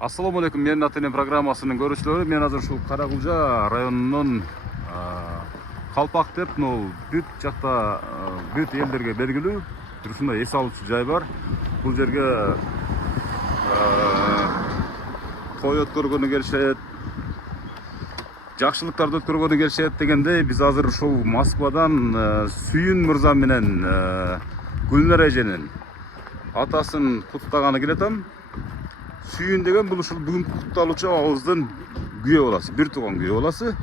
Assalamu alaikum, men Atenen программасынын көрүүчүлөрү. Мен азыр ушул Каракулжа районунун Калпак деп, бүт жакта бүт элдерге белгилүү ушундай эс алуучу жай бар. Бул жерге той өткөргөнү келишет, жакшылыктарды өткөргөнү келишет дегендей, биз азыр ушул Москвадан Сүйүн мырза менен Гүлнар эженин атасын куттаганы келетам. Сүйүн деген бул ушул бүгүнкү кутталуучу абабыздын күйөө баласы, бир тууган күйөө баласы.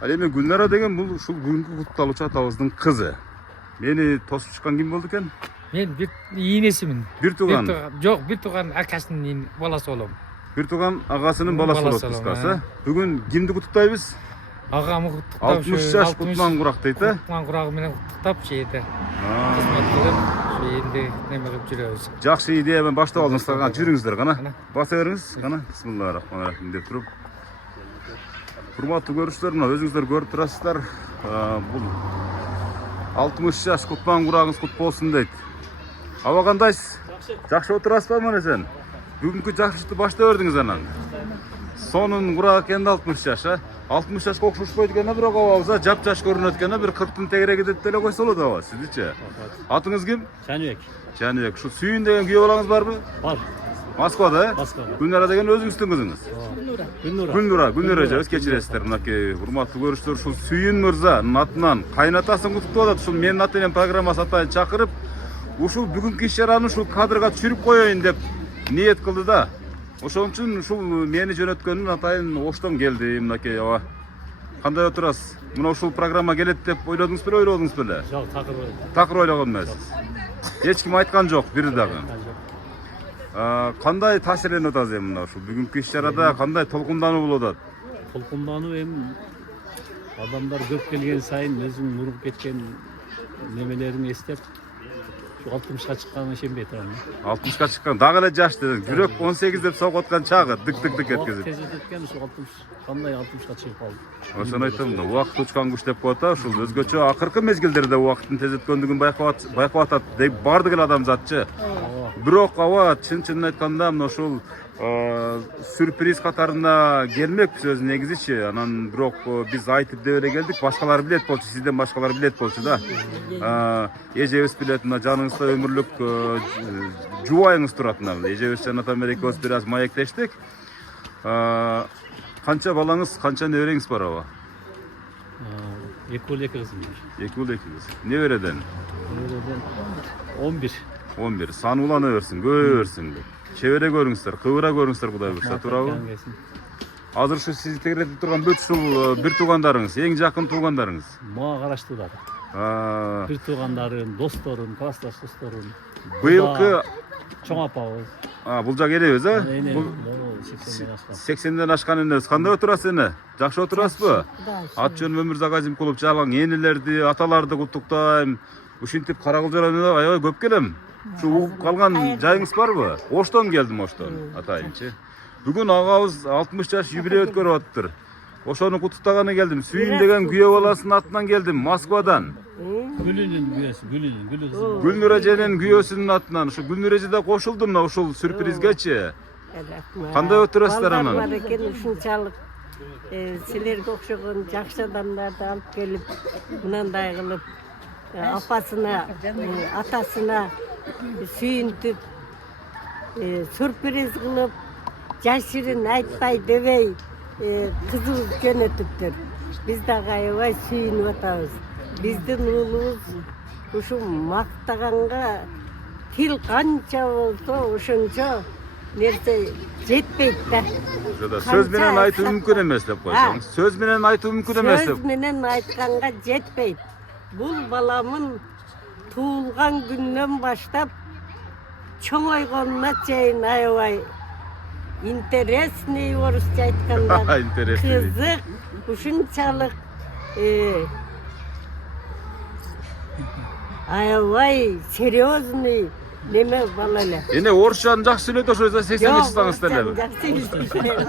Ал эми Гүлнара деген бул ушул бүгүнкү кутталуучу атабыздын кызы. Мени тосуп чыккан ким болду экен? Мен бир ийнесимин. Бир тууган. Жок, бир тууган акасынын баласы болом. Бир тууган агасынын баласы болот кыскасы. Бүгүн кимди куттуктайбыз? Агамы куттуктап, 60 жаш Кутман Курак дейт э? Кутман Курагы менен куттуктап жейди. Кызмат кылып, эndi неме кылып жүрөбүз. Жакшы идея менен баштап алдыңыздар, кана жүрүңүздөр, кана. Баса бериңиз, кана. Бисмиллахиррахманиррахим деп туруп. Урматтуу көрүүчүлөр, мына өзүңүздөр көрүп турасыздар. Бул 60 жаш Кутман Курагыңыз кут болсун дейт. Аба кандайсыз? Жакшы отурасызбы мына сен? Бүгүнкү жакшылыкты баштап бердиңиз анан. Сонун Курак экенди 60 жаш, а? 60 жашка окшошпойт экен, бирок абабызга жап-жаш көрүнөт экен, бир 40тын тегереги деп деле койсо болот аба. Сиздичи? Атыңыз ким? Жаныбек. Жаныбек. Ушу Сүйүн деген күйөө балаңыз барбы? Бар. Москвада, э? Москвада. Гүлнара деген өзүңүздүн кызыңыз. Гүлнура. Гүлнара эже, кечиресиздер. Мынакей урматтуу көрүүчүлөр, ушул Сүйүн мырзанын атынан кайнатасын куттуктап атат. Ушул менин атынан программасы атайын чакырып, ушул бүгүнкү иш-чараны ушул кадрга түшүрүп коеюн деп ниет кылды да. Ошон үчүн ушул мени жөнөткөнүн атайын оштон келди. Мынакей аба. Кандай отурасыз? Мына ушул программа келет деп ойлодуңуз беле, ойлободуңуз беле? Жок, Такыр ойлогон эмессиз. Эч ким айткан жок, бири дагы. Кандай таасирленип атасыз эми мына ушул бүгүнкү иш-чарада, кандай толкундануу болуп атат? Толкундануу эми адамдар көп келген сайын өзүң мурун кеткен немелерин эстеп, 60га чыкканына ишенбей турам. 60га чыккан, дагы эле жаш дедиң. Жүрөк 18 деп согуп аткан чагы, дык-дык эткизип. Тез өткөн ушу 60, кандай 60га чыгып калды. Ошону айтам да, убакыт учкан куш деп коет, ушул өзгөчө акыркы мезгилдерде убакыттын тез өткөндүгүн байкап атат деп бардык эле адамзатчы. Бирок аба чын-чынын айтканда мына ушул сюрприз катарына келмекпиз өзү негизичи. Анан бирок биз айтып деп эле келдик, башкалар билет болчу, сизден башкалар билет болчу да. Эжебиз билет, мына жаныңызда өмүрлүк жубайыңыз турат мына. Эжебиз жана Америкабыз бир аз маектештик. Канча балаңыз, канча небереңиз бар аба? 2 ұл 2 кызым бар. 2 ұл 2 кыз. Небереден? Небереден 11. 11. Саны улана берсин, көбөйө берсин. Чебере көрүңүздөр, кыбыра көрүңүздөр, Кудай буйрса, туурабы? Азыр ушу сизди тегеретип турган бүт ушул бир туугандарыңыз, эң жакын туугандарыңыз. Мага караштуулар. Бир туугандарым, досторум, классташ досторум. Быйылкы чоң апабыз. Бул жак энебиз, э? Бул 80ден ашкан энебиз. Кандай отурасыз эне? Жакшы отурасызбы? Ат жөнүм Өмүрзак Азимкулов жалаң энелерди, аталарды куттуктайм. Ушинтип Каракулжа районуна аябай көп келем. Ушу угуп калган жайыңыз барбы? Оштон келдим, Оштон, атайынчы. Бүгүн агабыз 60 жаш юбилей өткөрүп атыптыр. Ошону куттуктаганы келдим. Сүйүн деген күйөө баласынын атынан келдим, Москвадан. Гүлүнүн күйөөсү, Гүлүнүн. Гүлнур эженин күйөөсүнүн атынан. Ушу Гүлнур эже да кошулду мына ушул сюрпризгечи. Кандай отурасыздар анан? Бар экен, ушунчалык силерге окшогон жакшы адамдарды алып келип, мынандай кылып апасына, атасына сүйүнтүп, сюрприз кылып, жашырын айтпай дебей кызыбыз жөнөтүптүр. Биз дагы аябай сүйүнүп атабыз. Биздин уулубуз ушу мактаганга тил канча болсо ошончо нерсе жетпейт да. Сөз менен айтуу мүмкүн эмес деп койсоңуз. Сөз менен айтуу мүмкүн эмес деп. Сөз менен айтканга жетпейт. Бул баламын туулган күндөн баштап чоңойгонуна чейин аябай интересный, орусча айтканда, кызык, ушунчалык аябай серьезный неме бала эле. Эне орусчаны жакшы сүйлөйт, ошо 80 чыксаңыз деле. Жакшы сүйлөйт.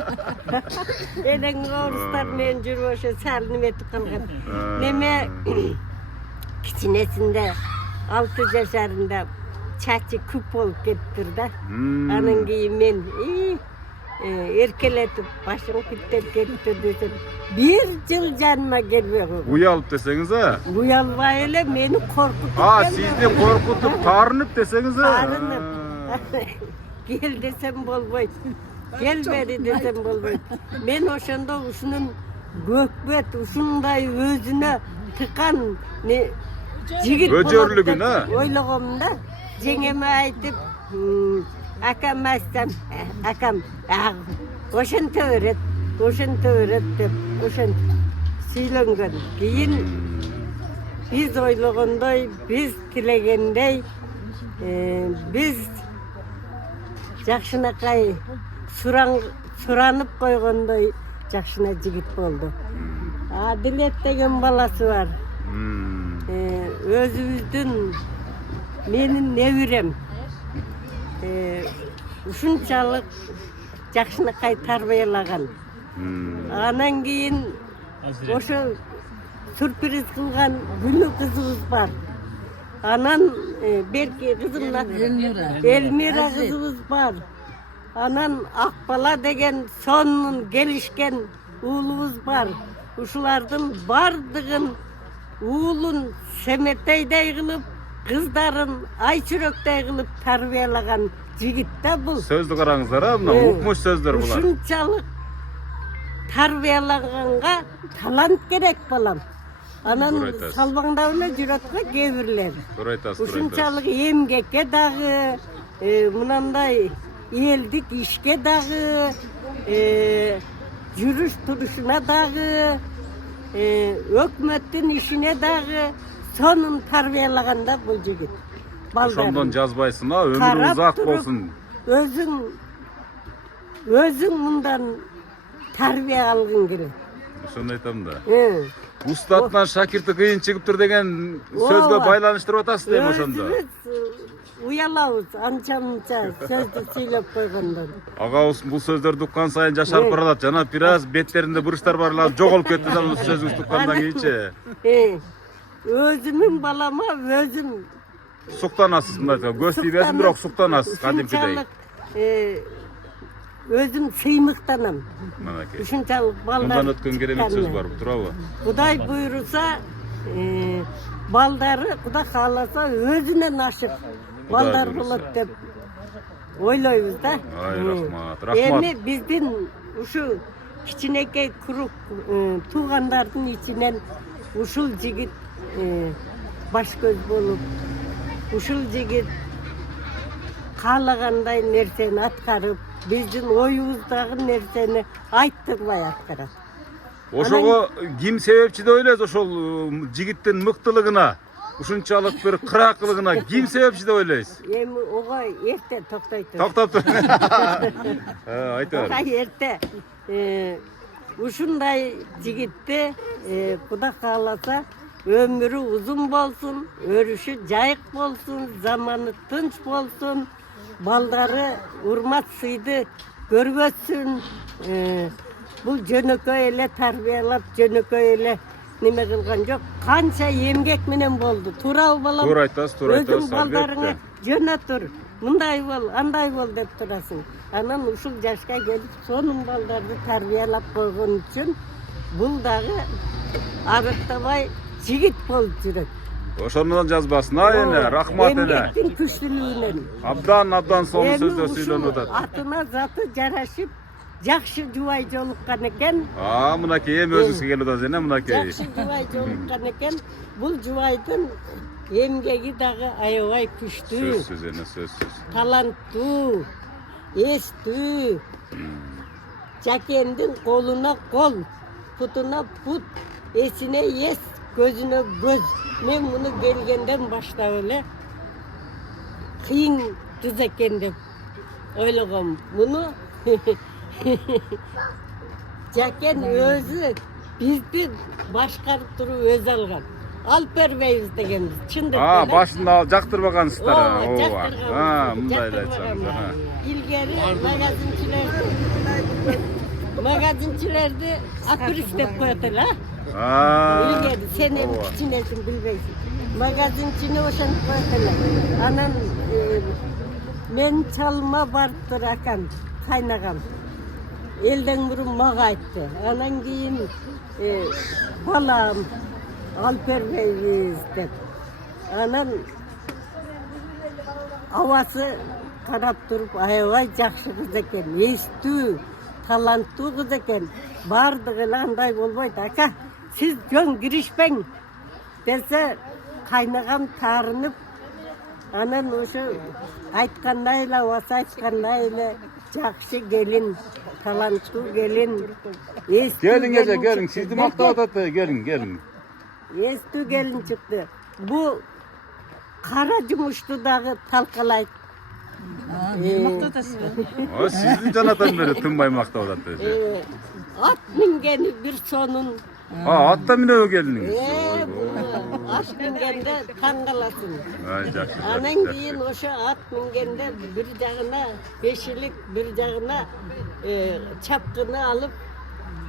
Энең орустар менен жүрүп ошо сал неметип калган. Неме кичинесинде 6 жашарында чачы күп болуп кетиптир да. Анан кийин мен erkeletip başın pittir kettir desem, bir yıl canıma gelmeye koydu. Uyalıp deseniz ha. Uyalbay ele beni korkutup Sizni korkutup tarınıp deseniz ha. Tarınıp. Gel desem bolboyt. Gelmedi desem bolboyt. Men oşanda uşunun gökbet, uşunday özüne tıkan ne jigit Öjörlügün ha. Oylagomda jengeme aytıp akam açsam akam oşanta öğret dep oşan süйлөнгөн. Keyin biz oylagonday, biz tilegendey, biz жакшынакай суранып койгондой жакшына жигит болду. Адилет деген баласы бар. Өзүбүздүн менин небирем. Ушунчалык жакшынакай тарбиялаган. Анан кийин ошо сюрприз кылган Гүлү кызыбыз бар. Anan belki kızımla Elmira kızımız var. Anan Akbala degen sonun gelişken uğlumuz var. Uşulardın bardığın uğulun semeteyday kılıp, kızların ayçüröktey kılıp tarbiyalagan jigitте bul. Sözdü karаңыздар ha, mına ukmuş sözdür bular. Uşunçalık tarbiyalaganга talant gerek balam. Anan salbаңда эле жүрөт го кээ-бирлер. Туура айтасыз. Ушунчалык эмгекке дагы, мынандай элдик ишке дагы, жүрүш турушуна дагы, өкмөттүн ишине дагы сонун тарбиялаганда бул жигит. Ошондон жазбайсың а, өмүрүң узак болсун. Өзүң мындан тарбия алгың келет. Ошону айтам да. Устатынан шакирти кыйын чыгыптыр деген сөзгө байланыштырып атасыз дейм ошондо. Уялабыз, анча-мынча сөздү сүйлөп койгондон. Агабыз бул сөздөрдү уккан сайын жашарып барат. Жана бир аз беттеринде буручтар барлар жоголуп кетти да бул сөзүңүздү уккандан кийинчи. Өзүмүн балама өзүм суктанасыз, мындай көз тийбесин, бирок суктанасыз кадимкидей. Өзүм сыймыктанам. Манакей. Ушунчалык балдар. Мындан өткөн керемет сөз бар, туурабы? Кудай буйруса, балдары Кудай кааласа өзүнөн ашык балдар болот деп ойлойбуз да. Ай, рахмат. Эми биздин ушу кичинекей круг туугандардын ичинен ушул жигит баш көз болуп, ушул жигит каалагандай нерсени аткарып, биздин оюбуздагы нерсени айттырбай аткарат. Ошого ким себепчи деп ойлойсуз ошол жигиттин мыктылыгына, ушунчалык бир кыраакылыгына ким себепчи деп ойлойсуз? Эми ого эрте токтойт. Токтоп тур. Айта бер. Ага эрте. Ушундай жигитти Кудай кааласа өмүрү узун болсун, өрүшү жайык болсун, заманы тынч болсун, балдары урмат сыйды көргөзсүн. Бул жөнөкөй эле тарбиялап, жөнөкөй эле неме кылган жок. Канча эмгек менен болду. Туурабы балам? Туура айтасыз, туура айтасыз. Өзүң балдарыңа жөнө тур. Мындай бол, андай бол деп турасың. Анан ушул жашка келип, сонун балдарды тарбиялап койгон үчүн бул дагы арыктабай жигит болуп жүрөт. Ошондон жазбасын, эне, рахмат эне. Эмгектин күчтүүлүгүнөн. Абдан сонун сөздөр сүйлөнүп атат. Атына заты жарашып, жакшы жубай жолуккан экен. Мынакей эми өзүңүзгө келип атасыз эне, мынакей. Жакшы жубай жолуккан экен. Бул жубайдын эмгеги дагы аябай күчтүү. Сөзсүз эне, сөзсүз. Таланттуу, эстүү. Жакендин колуна кол, путуна пут, эсине эс, көзүнө көз. Мен муну келгенден баштап эле кыйын кыз экен деп ойлогом. Муну Жакен өзү бизди башкарып туруп өзү алган. Алып бербейбиз дегенбиз. Чындык эле. Башында жактырбагансыздар. Жактырбаган. Мындай эле айтсаңыз. Илгери магазинчилерди априс деп коет эле. Илгери сен эми кичинесиң билбейсиң. Магазинчини ошентип коет эле. Анан мен чалма барыптыр акам, кайнагам. элден мурун мага айтты. Анан кийин балам алып бербейбиз деп. Анан абасы карап туруп аябай жакшы кыз экен, эстүү, таланттуу кыз экен. Бардыгы эле андай болбойт. Ака, сиз жөн киришпең десе, кайнагам таарынып, анан ошо айткандай эле, абасы айткандай эле жакшы келин, таланттуу келин, эстүү Gelin gece gelin. Sizi maktap atı. Gelin. эстүү келин чыкты. Бу кара жумушту дагы талкалайт. O sizni canatan beri tınbay maktap atı. Ат мингени бир сонун. Atta mine geliniz. Ат мингенде таң каласың. Жақсы. Анан кийин ошо ат мингенде бир жагына бешилик, бир жагына чапкыны алып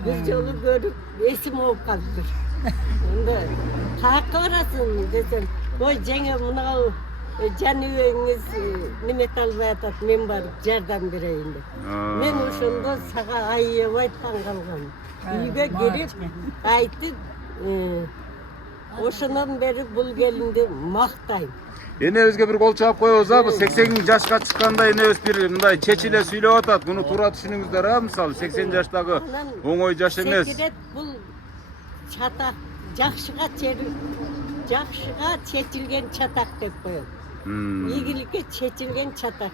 бир жолу көрүп эсим болуп калыптыр. Анда каакка барасың десем, ой жеңе мынау жаныбегиңиз немете албай атат, мен барып жардам берейин деп. Мен ошондо сага аябай таң калгам. Үйгө кирип айтып, ошонон бери бул келинди мактайм. Enebizge bir kol çap koyuyoruz abi. 80 yaşka çıkanda enebіз bir mınдай çeçile süylep atat. Bunu tuра düşünüңүздөр ha misal 80 yaştagı оңой жаш эмес. Секирет бул чатак жакшыга чечилген чатак деп коет. Ийгиликке чечилген чатак.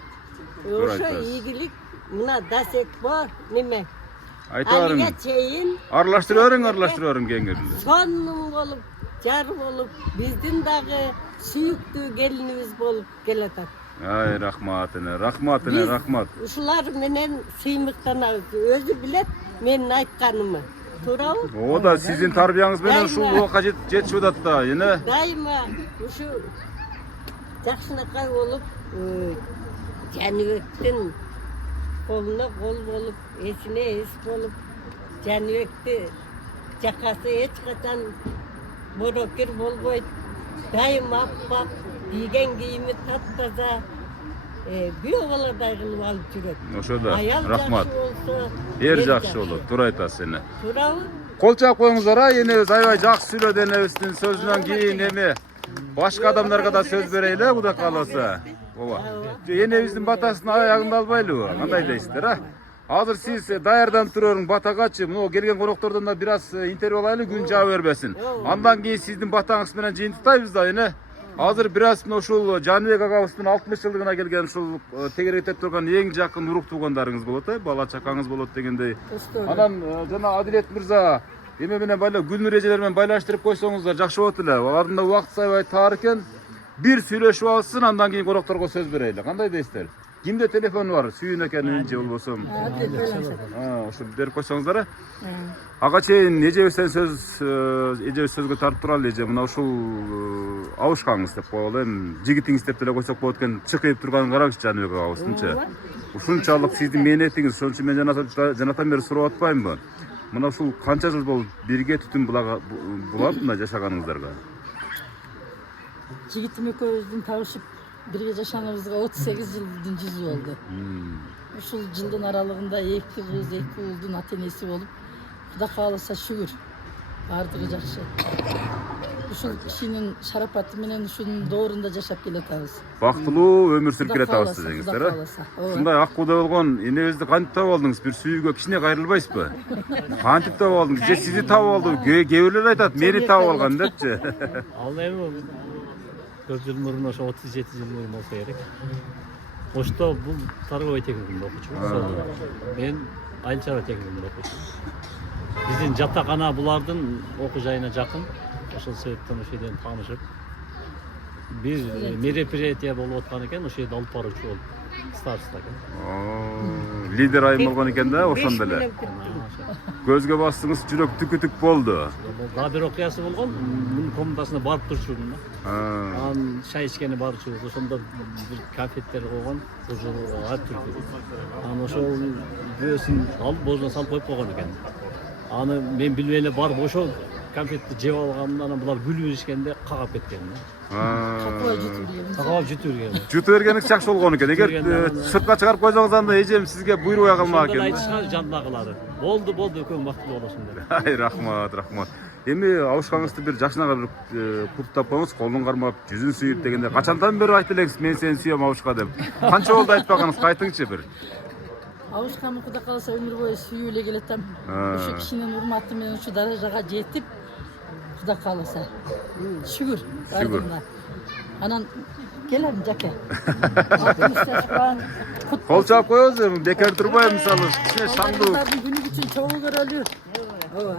Ошо ийгилик мына дасекбо неме? Айтарым. Алига чейин Arlaştırıyorum kengirinde. сонун болуп, жар болуп, биздин дагы сүйүктүү келинибиз болуп келатат. Ay rahmat. Ушулар менен сыймыктанабыз. Өзү билет менин айтканымы. Туурабы? O da sizin tarbiyаңыз менен ушул буга жетишип атат да, эне. Дайыма ушу жакшынакай болуп, Жаныбектин колуна кол болуп, эсине эс болуп, Жаныбекти жакасы эч качан борокер болбойт. Дайым аппак, кийген кийими таптаза, бүйө баладай кылып алып жүрөт. Ошо да, Аял рахмат. жакшы болсо, Эр жакшы болот, туура айтасыз эне. Туурабы? Кол чап коюңуздар а, энебиз аябай жакшы сүйлөдү энебиздин сөзүнөн кийин эми башка адамдарга да сөз берели, Кудай кааласа. Ооба. Энебиздин батасын аягында албайлыбы? Кандай дейсиздер а? Азыр сиз даярданып туруң батагачы, мына келген коноктордон да бир аз интервью алайлы, күн жаап бербесин. Андан кийин сиздин батаңыз менен жыйынтыктайбыз да эне. Азыр бир аз ушул Жаныбек агабыздын 60 жылдыгына келген ушул тегеректеп турган эң жакын урук туугандарыңыз болот, бала чакаңыз болот дегендей. Анан жана Адилет мырза эме менен байлап Гүлнур эжелер менен байлаштырып койсоңуздар жакшы болот эле. Алардын да убакыт аябай тар экен. Бир сүйлөшүп алсын, андан кийин конокторго сөз берели. Кандай дейсиздер? Кимде телефон бар? Сүйүн экенин же болбосо. Ошо берип койсоңуздар. Ага чейин эжебизден сөзгө тартып туралы эже. Мына ушул абышкаңыз деп коелу. Эми жигитиңиз деп деле койсок болот экен. Чыкып турганын караңызчы Жаныбек агабыздынчы. Ушунчалык сиздин мээнетиңиз, ошон үчүн мен жанатан бери сурап атпаймынбы? Мына ушул канча жыл болуп бирге түтүн булап мына жашаганыңыздарга? Жигитим экөөбүздүн табышып бирге жашаганыбызга 38 жылдын жүзү болду. Ушул жылдын аралыгында эки кыздын ата-энеси болуп, Кудай кааласа шүгүр. Бардыгы жакшы. Ушул кишинин шарапаты менен ушунун доорунда жашап келатабыз. Бактылуу өмүр сүрүп келатабыз деңиздер э? Ушундай ак куудай болгон энебизди кантип таап алдыңыз? Бир сүйүүгө кичине кайрылбайсызбы? Кантип таап алдыңыз? Же сизди таап алды? Кээ бирлер айтат, мени таап алган депчи. Ал эми көп жыл мурун ошо 37 жыл мурун болсо керек. Ошто бул торговый техникумда окучумун. Мен айыл чарба техникумда окучумун. Биздин жатакана булардын окуу жайына жакын. Ошол себептен ошол жерден таанышып, бир мероприятие болуп аткан экен, ошол жерде алып баруучу болуп, староста экен. Лидер айым болгон экен да, ошондо эле. Көзгө бастыңыз, жүрөк түкүтүк болду. Дагы бир окуясы болгон, мунун комнатасына барып турчумун да. Анан чай ичкени барчубуз, ошондо бир конфеттер койгон, ошол ар түрдүү. Анан ошол бөөсүн алып, божуна салып коюп койгон экен. Аны мен билбей эле барып ошол конфетти жеп алганмын, анан булар күлүп ийишкенде кагап кеткен. Капуа жетип келген. Кагап жүтүп жүрген. Jutub bergeniz жакшы болгон экен. Эгер сыртка чыгарып койсоңуз анда эжем сизге буйрубай калмак Ошондон экен. айтышкан жандагылары. Болду, экөөң бактылуу болосуң деп. Ай, рахмат. Эми абышкаңызды бир жакшынакы бир куттап коюңуз, колун кармап, жүзүн сүйүп дегенде качандан бери айтып элеңиз, мен сени сүйөм абышка деп. Канча болду айтпаганыңыз, кайтыңчы бир. Абышканы Кудай кааласа өмүр бою сүйүп эле келатам. Ошо кишинин урматы менен ушу даражага жетип, Кудай кааласа. Шүгүр. бардыгына. Анан келем жаке. Кол чаап коебуз, бекер турбай мисалы, кичине шаңдуу. Күнү үчүн чогуу көрөлү. Ооба.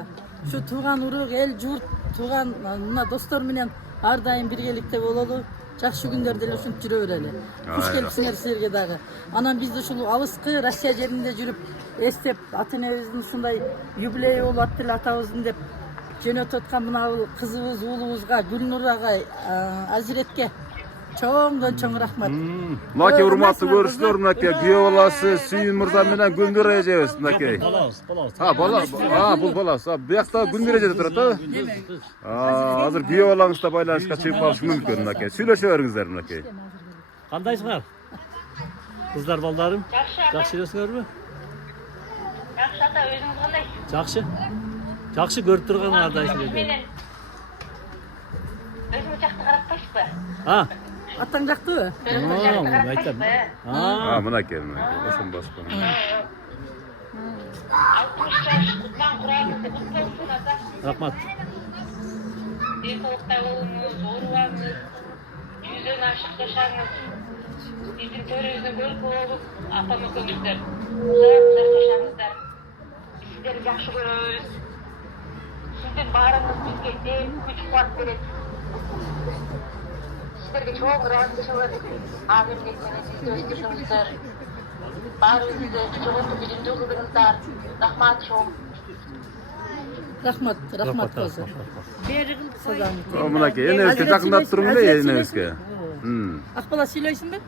Şu tuğan uruk, el jurt, tuğan mına dostlar менен ар дайым биргеликте бололу. Жакшы күндөрдө эле ушинтип жүрө берели. Куш келипсиңер силерге дагы. Анан биз ушул алыскы Россия жеринде жүрүп, эстеп ата-энебиздин ушундай юбилейи болуп атты эле атабыздын деп жөнөтүп аткан мына кызыбыз, уулубузга, Гүлнур агай, Азиретке чоңдон чоң рахмат. Мынакей урматтуу көрүүчүлөр, мынакей күйөө баласы Сүйүн мырза менен Гүлнур эжебиз мынакей. Балабыз. Бул баласы. Буякта Гүлнур эже турат да? Азыр күйөө балаңыз да байланышка чыгып калышы мүмкүн мынакей. Сүйлөшө бериңиздер мынакей. Кандайсыңар? Кыздар балдарым? Жакшы элесиңерби? Жакшы ата, өзүңүз кандай? Жакшы көрүп турган ардайсың деп. Өзүңүз жакты каратпайсызбы? Атаң жактыбы? Өзүңүз жакты Айтам. каратпайсызбы? Мынакей. Ошон башка. 60 жаш кутман курабыңызды кут болсун ата. Рахмат. Денсаулыкта болуңуз, оорубаңыз, жүздөн ашык жашаңыз. Биздин төрүбүздө көркү болуп, ата-энеңиздер, жакшы жашаңыздар. Сиздерди жакшы көрөбүз. Сиздин баарыңыз бизге дем, күч, кубат берет. Сиздерге чоң ыраазычылык, агымдык менен бизди өстүрдүңүздөр. Баарыбызды жогорку билимдүү кылдыңыздар. Рахмат чоң. Рахмат болсун. Мынакей, энебизге жакындап туруң эле энебизге. Акбала сүйлөйсүңбү?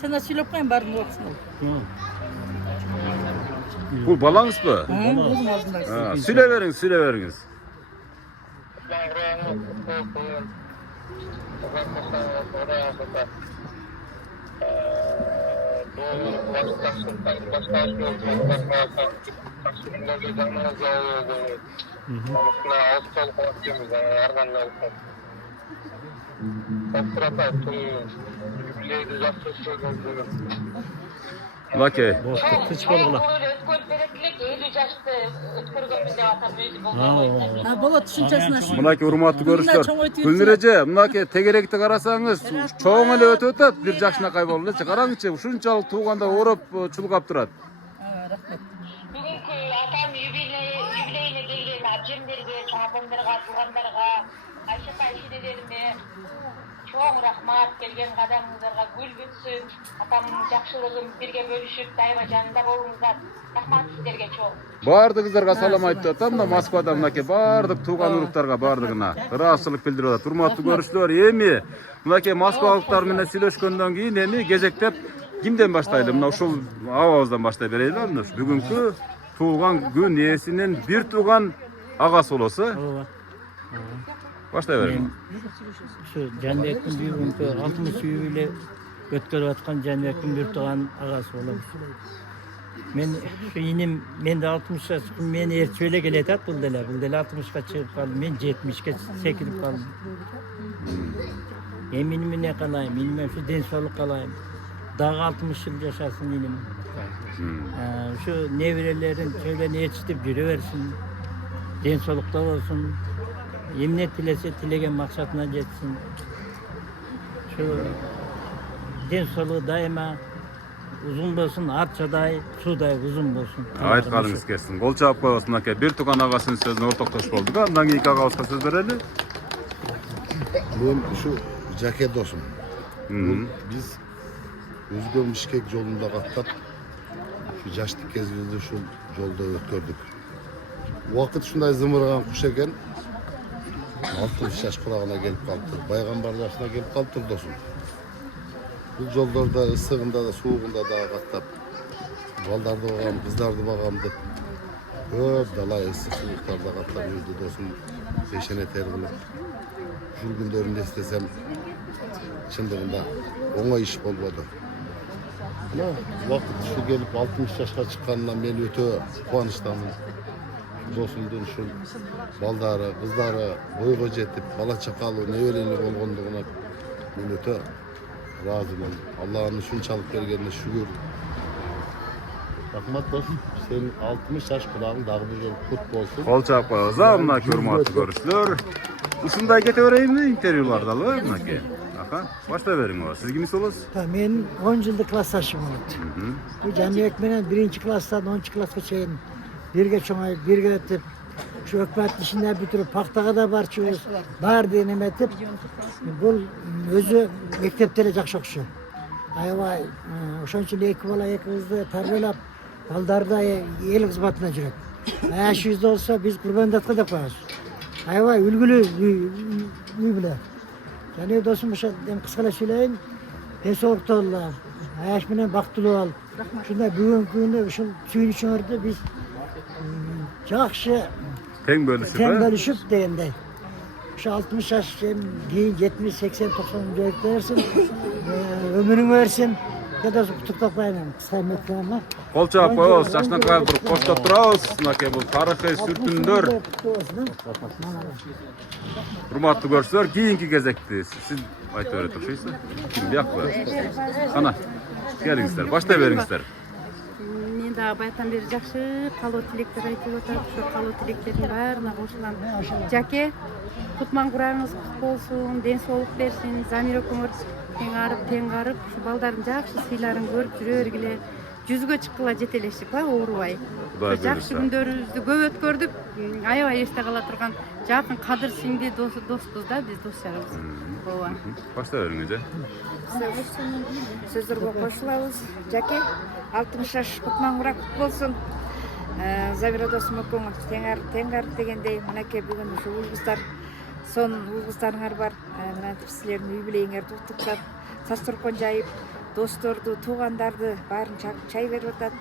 Сен да сүйлөп коюн баарын убаксың. Бул балаңызбы? Өзүң алдында. Сүйлөй бериңиз. Мынакей. Тынч болгула. Болот түшүнчөсүн ашы. Мынакей урматтуу көрүүчүлөр, Гүлнур эже, мынакей тегеректи карасаңыз, чоң эле өтүп атат, бир жакшынакай болуп элечи. Караңычы, ушунчалык тууганда ороп чулгап турат. Бүгүнкү атам юбилейине келген ажемдерге, чоңапаңдарга, туугандарга, айшедериме чоң рахмат. Келген кадамыңыздарга гүл бүтсүн. Атамдын жакшылыгын бирге бөлүшүп, дайыма жанында болуңуздар. Рахмат сиздерге чоң. Бардыгыңыздарга салам айтып атам, мына Москвада мынакей бардык тууган уруктарга бардыгына ыраазычылык билдирип атат. Урматтуу көрүүчүлөр, эми мынакей москвалыктар менен сүйлөшкөндөн кийин эми кезектеп кимден баштайлы? Мына ушул абабыздан баштай берели. Мына бүгүнкү туулган күн ээсинин бир тууган агасы болосу. Ооба. Баштай бериң. Şu Janibek'in bir günkü 60 юбилей өткөрүп аткан Janibek'in bir тууган агасы болом. Men şu inim, men de 60 жашкы, men эртип эле келатат бул деле 60га чыгып калдым, мен 70ге секирип калдым. Эмини эмне калайм, менин şu ден соолук калайм. Дагы 60 жыл жашасын иним. Şu неберелерин сөйлөн ээрчитип жүрө берсин. Ден соолукта болсун. Emniyet tilese tilegen maksatına жетсин. Şu den soluğu daima uzun bolsun, arçaday, suday uzun bolsun. Айтканыңыз келсин. Кол чаап коебуз мынакей. Бир тууган агасынын сөзүнө ортоктош болдук. Андан кийинки агабызга сөз берели. Мен şu Жаке досум. Биз өзгөн Бишкек жолунда каттап, şu жаштык кезибизди ушул жолдо өткөрдүк. Убакыт ушундай зымыраган куш экен. 60 жаш кулагына келип калыптыр. Байгамбар жашына келип калыптыр досум. Бул жолдордо ысыгында да, суугунда да каттап, балдарды багам, кыздарды багам деп Көп дала эссе сулуктарда каттап жүрдү досум. Бешене тер кылып. Ушул күндөрүндө эстесем чындыгында оңой иш болбоду. Мына убакыт ушу келип 60 жашка чыкканынан мен өтө кубанычтамын. Досумдун ушул балдары, кыздары бойго жетип, бала чакалуу, неберелүү болгондугуна мен өтө ыраазымын. Аллахын ушунчалык бергенине шүгүр. Рахмат дос, сенин 60 жаш кулагың дагы бир жолу кут болсун. Кол чаап коебуз, мынакей урматтуу көрүүчүлөр. Ушундай кете берейинби интервьюларды албайбы мынакей? Аха, баштай бериң ооба. Сиз кимиз болосуз? Мен 10 жылдык классташым болот. Бул жамият менен 1-класстан 10 класска чейин бирге чоңоюп, бирге өтүп, ушу өкмөттүн ишине бүтүрүп, пактага да барчубуз, баарды эметип, бул өзү мектепте эле жакшы окушу. Аябай ошон үчүн эки бала, эки кызды тарбиялап, балдар да эл кызматына жүрөт. Ашыбызда болсо биз курбандатка деп коебуз. Аябай үлгүлүү үй биле. Жана досум ошо эми кыска эле сүйлөйүн. Ден соолуктуу бол, аяш менен бактылуу бол. Ушундай бүгүнкү күндө ушул сүйүнүчүңөрдү биз жакшы Тең бөлүшүп дегендей. Ошо 60 жаштан кийин 70, 80, 90 жойт берсин. Өмүрүңө берсин. Кедес куттуктап коеюн. Кыска эметкенме? Кол чаап коебуз, жашынан кайып туруп коштоп турабыз. Мынакей бул тарыхый сүртүндөр. Урматтуу көрүүчүлөр, кийинки кезекти сиз айтып берет окшойсуз. Ким биякпы? Кана, келиңиздер, баштай бериңиздер. Мен дагы баягыдан бери жакшы калоо тилектер айтып атат. Ошо калоо тилектердин баарына кошулам. Жаке, кутман курагыңыз кут болсун, ден соолук берсин, замир экөөңөр тең карып, ушу балдардын жакшы сыйларын көрүп жүрө бергиле. Жүзгө чыккыла жете элешип, оорубай. Жакшы күндөрүбүздү көп өткөрдүк. Аябай эсте кала турган жакын кадыр сиңди доспуз да, биз дос жарабыз. Ооба. Баштай бериң эже. Сөздөргө кошулабыз. Жаке, 60 жаш кутман курак кут болсун. Забира досум экөөңөр тең карып дегендей, мынакей бүгүн ушу улгуздар, сон улгуздарыңар бар. Мынантип силердин үй бүлөңөрдү куттуктап, састоркон жайып, досторду, туугандарды баарын чай берип атат.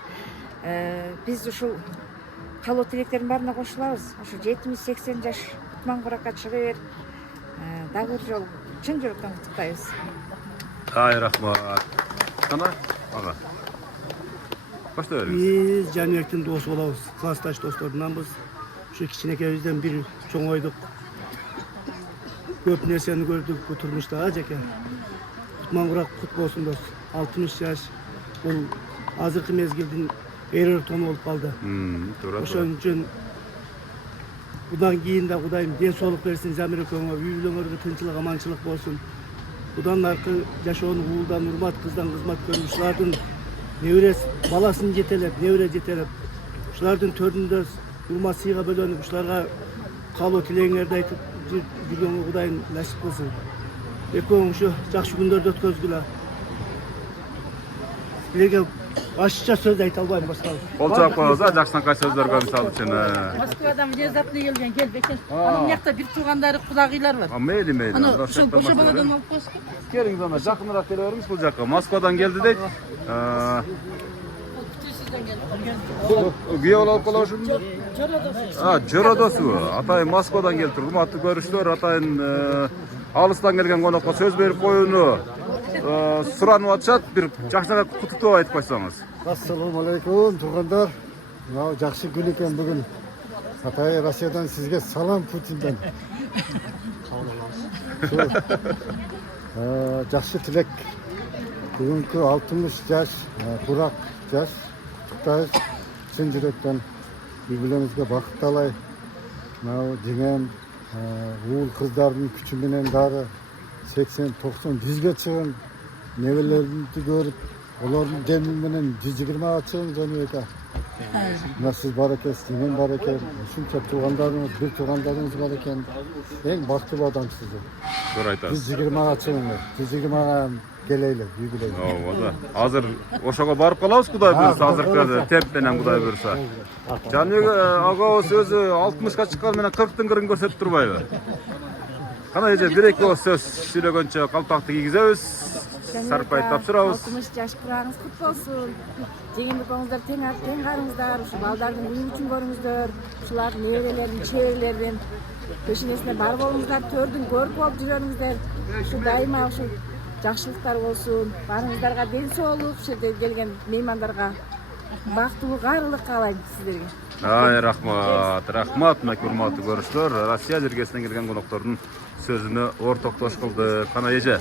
Биз ушул калоо тилектердин баарына кошулабыз. Ошо 70-80 жаш кутман куракка чыга бер. Дагы бир жолу чын жүрөктөн куттуктайбыз. Рахмат. Кана, ага. Баштай бериңиз. Биз жамиятын дос болобуз, классташ досторунанбыз. Ушу кичинекейибизден бир чоңойдук. Көп нерсени көрдүк бу турмушта, жаке. Кутман курак кут болсун дос. 60 жаш бул азыркы мезгилдин эрер тону болуп калды. Ошон үчүн будан кийин да Кудайым ден соолук берсин, Замир экөөңөр, үй бүлөңөргө тынчылык, аманчылык болсун. Будан аркы жашоону уулдан, урмат, кыздан кызмат көрүп, ушулардын неберес баласын жетелеп, небере жетелеп, ушулардын төрүндө урмат сыйга бөлөнүп, ушуларга калоо тилегиңерди айтып жүргөнгө Кудайым насип кылсын. Экөөң ушу жакшы күндөрдү өткөзгүлө. Силерге башкача сөз айта албайм башка. Кол чаап коебуз, жакшынакай сөздөргө мисалы үчүн. Москвадан внезапно келген, келбекен. Анын мыякта бир туугандары, кудагыйлар бар. Мейли. Ошо баладан алып коюшку. Келиңиз ана жакыныраак келе бериңиз бул жакка. Москвадан келди дейт. Күйөө алып калышым. Жородосу. Атайын Москвадан келди. Урматтуу көрүүчүлөр, атайын алыстан келген конокко сөз берип коюуну суранып атышат. Бир жакшыраак куттуктоо айтып койсоңуз. Ассаламу алейкум, туугандар. Мына жакшы күн экен бүгүн. Атайын Россиядан сизге салам Путинден. Жакшы тилек. Бүгүнкү 60 жаш, курак жаш куттуктайбыз. Чын жүрөктөн үй бүлөңүзгө бакыт талай. Мына жеңем, уул кыздардын күчү менен дагы 80, 90, 100ге чыгын. Небелерди көрүп, олордун деми менен 120 чыгын жөнөкө. Мына сиз бар экенсиз, мен бар экен. Ушунча туугандарыңыз, бир туугандарыңыз бар экен. Эң бактылуу адамсыздар. Туура айтасыз. 120 чыгын, 120 келейле, үй бүлөңүз. Ооба. Азыр ошого барып калабыз, Кудай буйрса, азыркы темп менен Кудай буйрса. Жаныбек агабыз өзү 60га чыккан менен 40тын кырын көрсөтүп турбайбы? Кана эже бир-эки сөз сүйлөгөнчө калпакты кийгизебиз. сарпайып тапшырабыз. 60 жаш курагыңыз кут болсун. Жеңил экөөңүздөр тең карыңыздар, ушу балдардын үйү үчүн көрүңүздөр. Ушулардын неберелердин, чеберлердин пешенесине бар болуңуздар, төрдүн көрүп болуп жүрөңүздөр. Ушу дайыма ушу жакшылыктар болсун. Барыңыздарга ден соолук, ушул жерге келген меймандарга бактылуу кайрылык каалайм сиздерге. Ай, рахмат, урматтуу көрүүчүлөр. Россия жергесинен келген коноктордун сөзүнө ортоктош кылдык. Кана эже,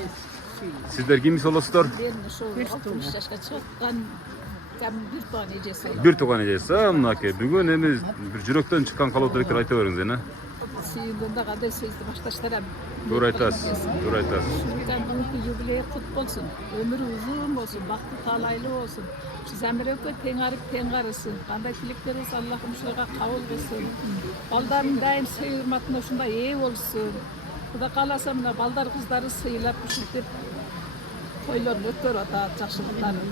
сиздер кимис болосуздар? Мен ошо 60 жашка чыккан бир тууган эжеси болом. Бир тууган эжеси, мынакей. Бүгүн эми бир жүрөктөн чыккан калоо тилектер айта бериңиз эне. Сүйүндө кандай сөздү башташтырам. Туура айтасыз. Бүгүнкү юбилей кут болсун. Өмүрү узун болсун, бакты таалайлуу болсун. Замир экөө тең арып тең карысын. Кандай тилектерибиз Аллахым ушуга кабыл кылсын. Балдарын дайым сый урматына ушундай ээ болсун. Кудай кааласа мына балдар кыздары сыйлап ушинтип тойлорун өткөрүп атат, жакшылыктарын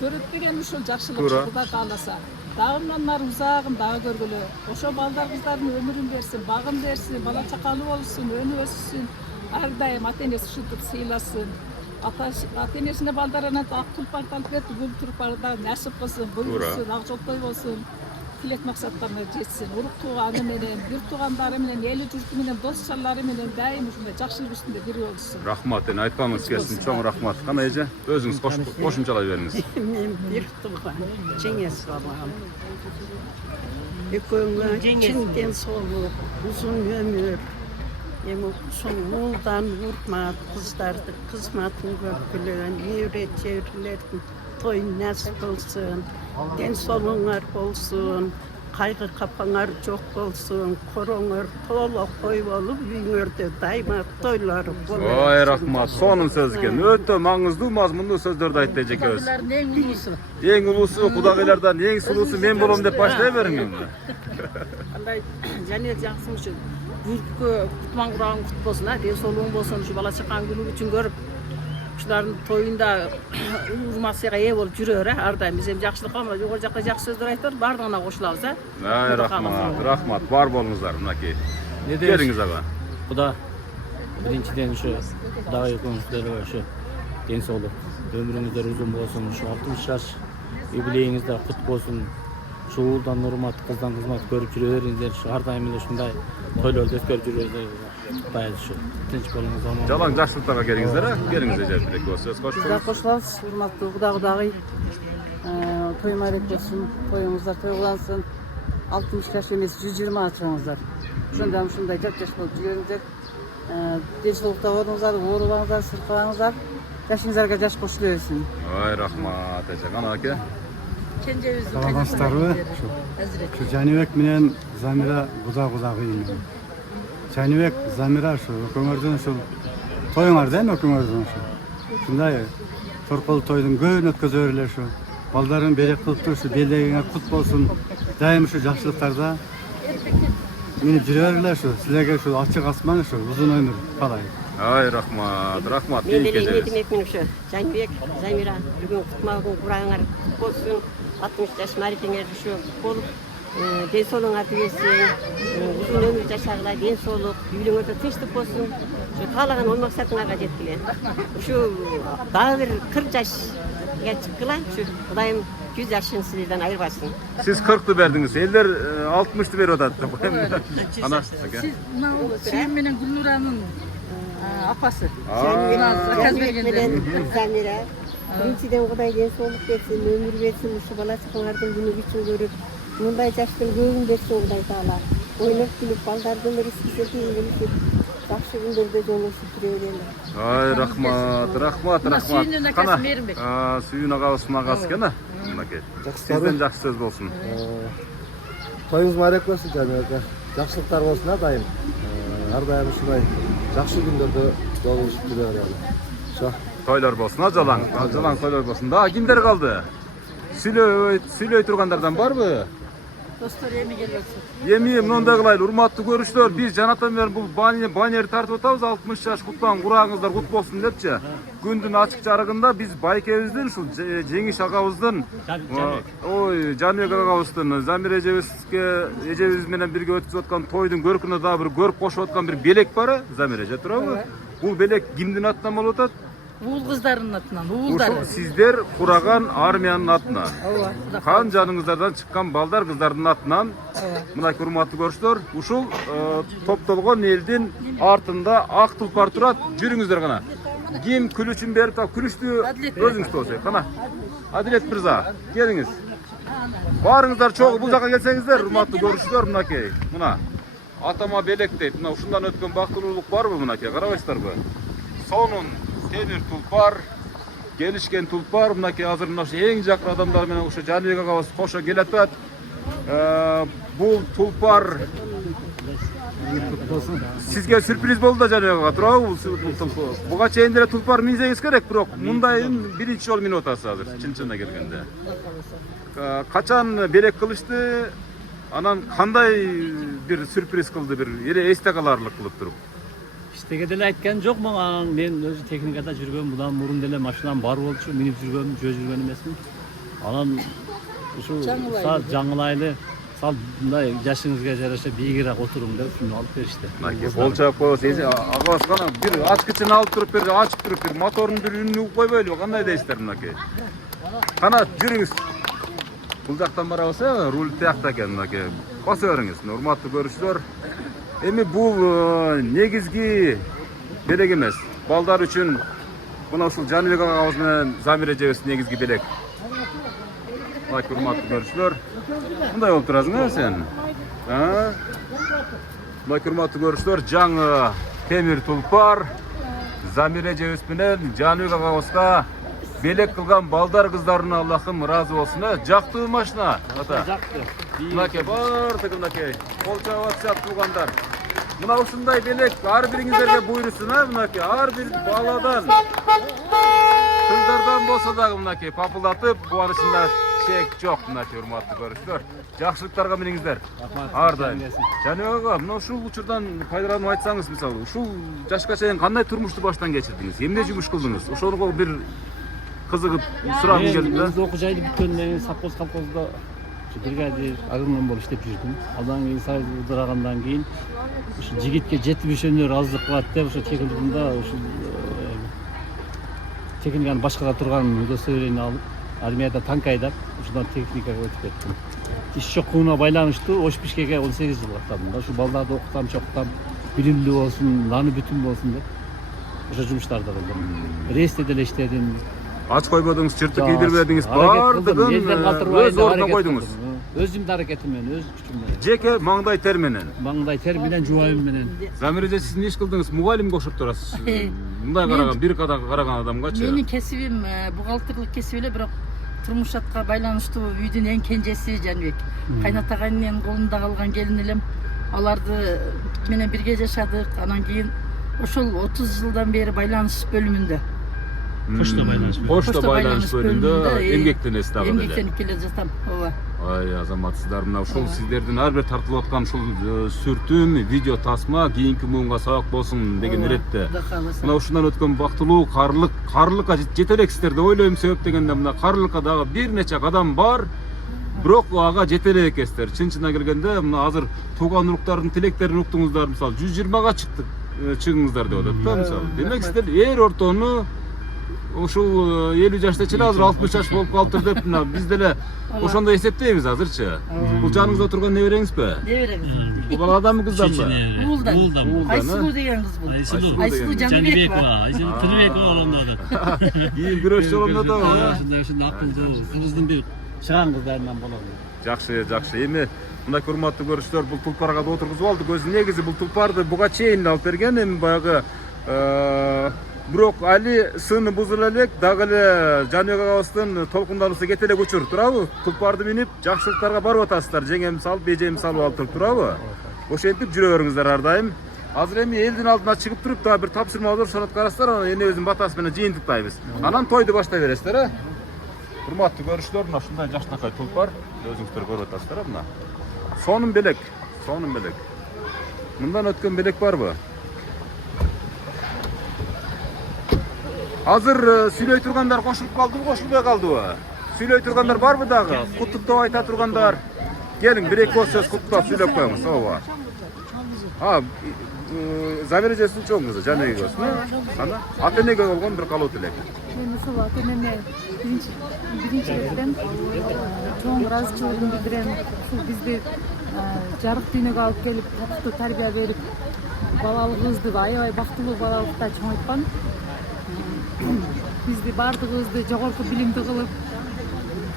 көрөт деген ушул жакшылык Кудай кааласа. Дагы мындан ары узагын дагы көргүлө. Ошо балдар кыздардын өмүрүн берсин, багын берсин, бала чакалуу болсун, өнү өссүн. Ар дайым ата энеси ушинтип сыйласын. Ата энесине балдарына ак тулпар алып берип, гүл тулпарда насип кылсын, буйрусын, ак жолтой болсун. Тилек максаттарына жетсин. Урук тууганы менен, бир туугандары менен, эли журту менен, дос чарлары менен дайым ушундай жакшылык үстүндө бирге болсун. Рахмат, эне айтпаңыз келсин, чоң рахмат. Кана эже, өзүңүз кошумчалай бериңиз. Мен бир тууган жеңес балам. Экөөңө чын ден соолук, узун өмүр. Эми ушул мулдан урмат, кыздарды кызматын көргүлөн, небере чеберлердин той насип болсун, ден соолугуңар болсун, кайгы капаңар жок болсун, короңор толок той болуп, үйүңөрдө дайыма тойлор болот. Ой, рахмат. Сонун сөз экен. Өтө маңыздуу, мазмундуу сөздөрдү айтты эжекебиз. Эң улуусу. Эң улуусу, кудагыйлардан эң сулуусу мен болом деп баштай бериң эми. Андай және жақсы үшін бүркө кутман курагың кут болсун, ден соолугуң болсун, ушу бала чакаң күнү үчүн көрүп, ушулардын тоюнда урматсыга ээ болуп жүрөр, ар дайым. Биз эми жакшылыкка, мына жогору жакка жакшы сөздөр айтып атып, бардыгына кошулабыз, Ай, рахмат, бар болуңуздар, мынакей. Бериңиз ага. Куда биринчиден ушу Кудайга экөөңүздөр ушу ден соолук, өмүрүңүздөр узун болсун, ушу 60 жаш юбилейиңизде кут болсун. Ушулдан урмат, кыздан кызмат көрүп жүрө бериңиздер. Ар дайым эле ушундай тойлорду өткөрүп жүрөбүздөр. Кудай ушу тынч болуңуз, аман. Жалаң жакшылыктарга келиңиздер, Келиңиз эже, бир эки сөз кошуңуз. кошулабыз, урматтуу кудагыдагы той маек болсун, тоюңуздар тойлансын. 60 жаш эмес 120 чыңыңыздар. Ошондон ушундай жаш болуп жүрөңүздөр. Ден соолукта болуңуздар, оорубаңыздар, сыркабаңыздар. Жашыңыздарга жаш кошуло берсин. Ой, рахмат эже. Кана аке. Саламатсыздарбы? Ушу Жанибек менен Замира кудагыйым. Жанибек, Замира ушу экөөңөрдүн ушул тоюңар да, экөөңөрдүн ушу. Ушундай торкол тойдун көбүн өткөзө бергиле ушу. Балдарын берек кылып туруп, ушу белегиңе кут болсун. Дайым ушу жакшылыктарда минип жүрө бергиле ушу. Силерге ушу ачык асман ушу узун өмүр каалайм. Ай, рахмат. Мен деле эмедимекмин ушу. Жанибек, Замира, бүгүн кутмагың курагыңар болсун. 60 жаш марекеңер ушу болуп, ден соолугуңар тигесин, узун өмүр жашагыла, ден соолук, үйлөрүңөрдө тынчтык болсун. Ушу каалаган ой максатыңарга жеткиле. Ушу дагы бир 40 жашка чыккыла, ушу Кудайым 100 жашын сизден айырбасын. Сиз 40-ты бердиңиз, элдер 60-ты берип атат. Ана, аке. Мына Сүйүн менен Гүлнуранын апасы. Заказ бергендер. Замира. Биринчиден Кудай ден соолук берсин, өмүр берсин, ушу бала чакаңардын күнү үчүн көрүп, мындай жаштын көбүн берсин Кудай таала. Ойноп күлүп, балдардын ризкиси келип, жакшы күндөрдө жолугушуп жүрө берели. Ай, рахмат. Сүйүнүн акасы Мээринбек. Сүйүн агабыздын агасы экен, мынакей. Сизден жакшы сөз болсун. Тоюңуз маек болсун, Жанибек. Жакшылыктар болсун, дайым. Ар дайым ушундай жакшы күндөрдө жолугушуп жүрө берели. Тойлор болсун, жалаң тойлор болсун. Да, кимдер калды? Сүйлөй тургандардан барбы? Достор эми келип. Эми мындай кылайлы, урматтуу көрүүчүлөр, биз жанатан менен бул баннер тартып атабыз, 60 жаш кутлан курагыңыздар кут болсун депчи. Күндүн ачык жарыгында биз байкебиздин, ушул Жеңиш агабыздын, Жаныбек агабыздын, Замира эжебиз менен бирге өткүзүп аткан тойдун көркүнө дагы бир көрүп кошуп аткан бир белек бар, Замира эже турабы? Бул белек кимдин атынан болуп атат? Уул кыздарынын атынан, Ушул уулдар. сиздер кураган армиянын атынан, Ооба. кан жаныңыздардан чыккан балдар кыздардын атынан, мына урматтуу көрүштөр, ушул топтолгон элдин артында ак тулпар турат. Жүрүңүздөр гана. Ким күлүшүн берип, күлүштү өзүңүз болсо. Кана. Адилет мырза, келиңиз. Барыңыздар чогуу бул жака келсеңиздер, урматтуу көрүштөр, мынакей. Мына атама белек дейт. Мына ушундан өткөн бактылуулук барбы мынакей? Карабайсыздарбы? Сонун темир тулпар, келишкен тулпар, мынакей азыр мына ушу эң жакын адамдар менен ушу Жаныбек агабыз кошо келатат. Бул тулпар сизге сюрприз болду да Жаныбек ага, туурабы? Буга чейин деле тулпар минсеңиз керек, бирок мындайын биринчи жолу минип атасыз азыр, чын-чынына келгенде. Качан белек кылышты, анан кандай бир сюрприз кылды, бир эле эсте каларлык кылып туруп? Иштеге деле айткан жокмун, анан мен өзү техникада жүргөм, мындан мурун деле машинам бар болчу, минип жүргөм, жөө жүргөн эмесмин. Анан ушу жаңылайлы, сал мындай жашыңызга жараша бийигирээк отурум деп ушуну алып беришти. Мынакей болчак койбосо, агабыз гана бир ачкычын алып туруп, бир ачып туруп, бир мотордун бир үнүн угуп койбойлубу? Кандай дейсиздер мынакей? Кана жүрүңүз. Бул жактан барабыз, руль тиякта экен мынакей. Басып бериңиз, урматтуу көрүүчүлөр. Эми бул негизги белек эмес. Балдар үчүн мына ушул Жаныбек агабыз менен Замир эжебиз негизги белек. Урматтуу көрүүчүлөр. Мындай болуп турасың, сен? Урматтуу көрүүчүлөр, жаңы темир тулпар Замир эжебиз менен Жаныбек агабызга белек кылган балдар кыздарына Аллахым ыраазы болсун. Жактыбы машина? Ата. Жакты. Мынакей бардыгы мынакей. Кол чабат чаптылгандар. Мына ушундай белек ар бириңиздерге буйрусун, мынакей ар бир баладан, кыздардан болсо дагы мынакей папылдатып, кубанычында чек жок мынакей, урматтуу көрүүчүлөр. Жакшылыктарга миниңиздер. Ар дайым. Жаныбек ага, мына ушул учурдан пайдаланып айтсаңыз, мисалы, ушул жашка чейин кандай турмушту баштан кечирдиңиз? Эмне жумуш кылдыңыз? Ошого бир кызыгып сурагым келди да. Мен окуу жайды бүткөндөн кийин совхоз колхоздо бригадир агроном болуп иштеп жүрдүм. Андан кийин союз ыдырагандан кийин ушу жигитке жети бишөнөр аздык кылат деп ушу техникумда ушу техниканы башкара турган удостоверение алып, армияда танк айдап, ушудан техникага өтүп кеттим. Иш чокуна байланыштуу Ош Бишкекке 18 жыл каттым. Ушу балдарды окутам, чокутам, билимдүү болсун, наны бүтүн болсун деп ошо жумуштарды кылдым. Рейсте деле иштедим. Ач койбодуңуз, чыртык кийдирбедиңиз, бардыгын өз ордуна койдуңуз. Өзүмдүн аракетим менен, өз күчүм менен. Жеке маңдай тер менен. Маңдай тер менен, жубайым менен. Замир эже, сиз эмне иш кылдыңыз? Мугалимге окшоп турасыз. Мындай караган, бир караган адамгачы. Менин кесибим бухгалтерлик кесип эле, бирок турмуш шартка байланыштуу үйдүн эң кенжеси Жаныбек. Кайната кайненин колунда калган келин элем. Аларды менен бирге жашадык. Анан кийин ошол 30 жылдан бери байланыш бөлүмүндө. Почта байланыш бөлүмүндө эмгектенесиз дагы эле. Эмгектенип келе жатам. Ооба. Ай, азаматсыздар, мына ушул сиздердин ар бир тартылып аткан ушул сүртүм, видео тасма кийинки муунга сабак болсун деген иретте. Мына ушундан өткөн бактылуу каарылыкка жете элексиздер деп ойлойм. Себеп дегенде мына каарылыкка дагы бир нече кадам бар, бирок ага жете элек экенсиздер. Чын-чынына келгенде мына азыр тууган уруктардын тилектерин уктуңуздар, мисалы 120га чыгыңыздар деп атат да, мисалы. Демек сиздер эр ортону ушул 50 жаштачы эле азыр 60 жаш болуп калыптыр деп мына биз деле ошондой эсептейбиз азырчы. Бул жаныңызда отурган небереңизби? Небереңиз. Бул бала адамы кыздарбы? Уулдан. Айсулуу деген кыз бул. Айсулуу Жаныбекова. Тыныбекова коломдоду. Кийин күрөш жолунда да. Ушундай акылдуу кыздын бир чыган кыздарынан болот. Жакшы, жакшы. Эми мына урматтуу көрүүчүлөр, бул тулпарга да отургузуп алдык. Өзү негизи бул тулпарды буга чейин алып берген, эми баягы бирок али сыны бузула элек, дагы эле Жаныбек агабыздын толкундануусу кете элек учур, туурабы? Тулпарды минип жакшылыктарга барып атасыздар. Жеңем салып, бежем салып алып туруп, туурабы? Ошентип жүрө бериңиздер ар дайым. Азыр эми элдин алдына чыгып туруп дагы бир тапшырма болуп санат карасыздар, анан энебиздин батасы менен жыйынтыктайбыз. Анан тойду баштай бересиздер, Урматтуу көрүүчүлөр, мына ушундай жакшынакай тулпар өзүңүздөр көрүп атасыздар, мына. Сонун белек, сонун белек. Мындан өткөн белек барбы? Азыр сүйлөй тургандар кошулуп калдыбы, кошулбай калдыбы? Сүйлөй тургандар барбы дагы? Куттуктап айта тургандар. Келиң, бир эки сөз куттуктап сүйлөп коюңуз, ооба. Замира эжесинин чоң кызы, Жанар эжесин. Кана ата энеге болгон бир калуу тилек. Мен ушул ата энеме биринчи иреттен чоң ыраазычылыгымды билдирем. Ушул бизди жарык дүйнөгө алып келип, татыктуу тарбия берип, балалыгыбызды аябай бактылуу балалыкта чоңойткон. Бизди баардыгыбызды жогорку билимди кылып,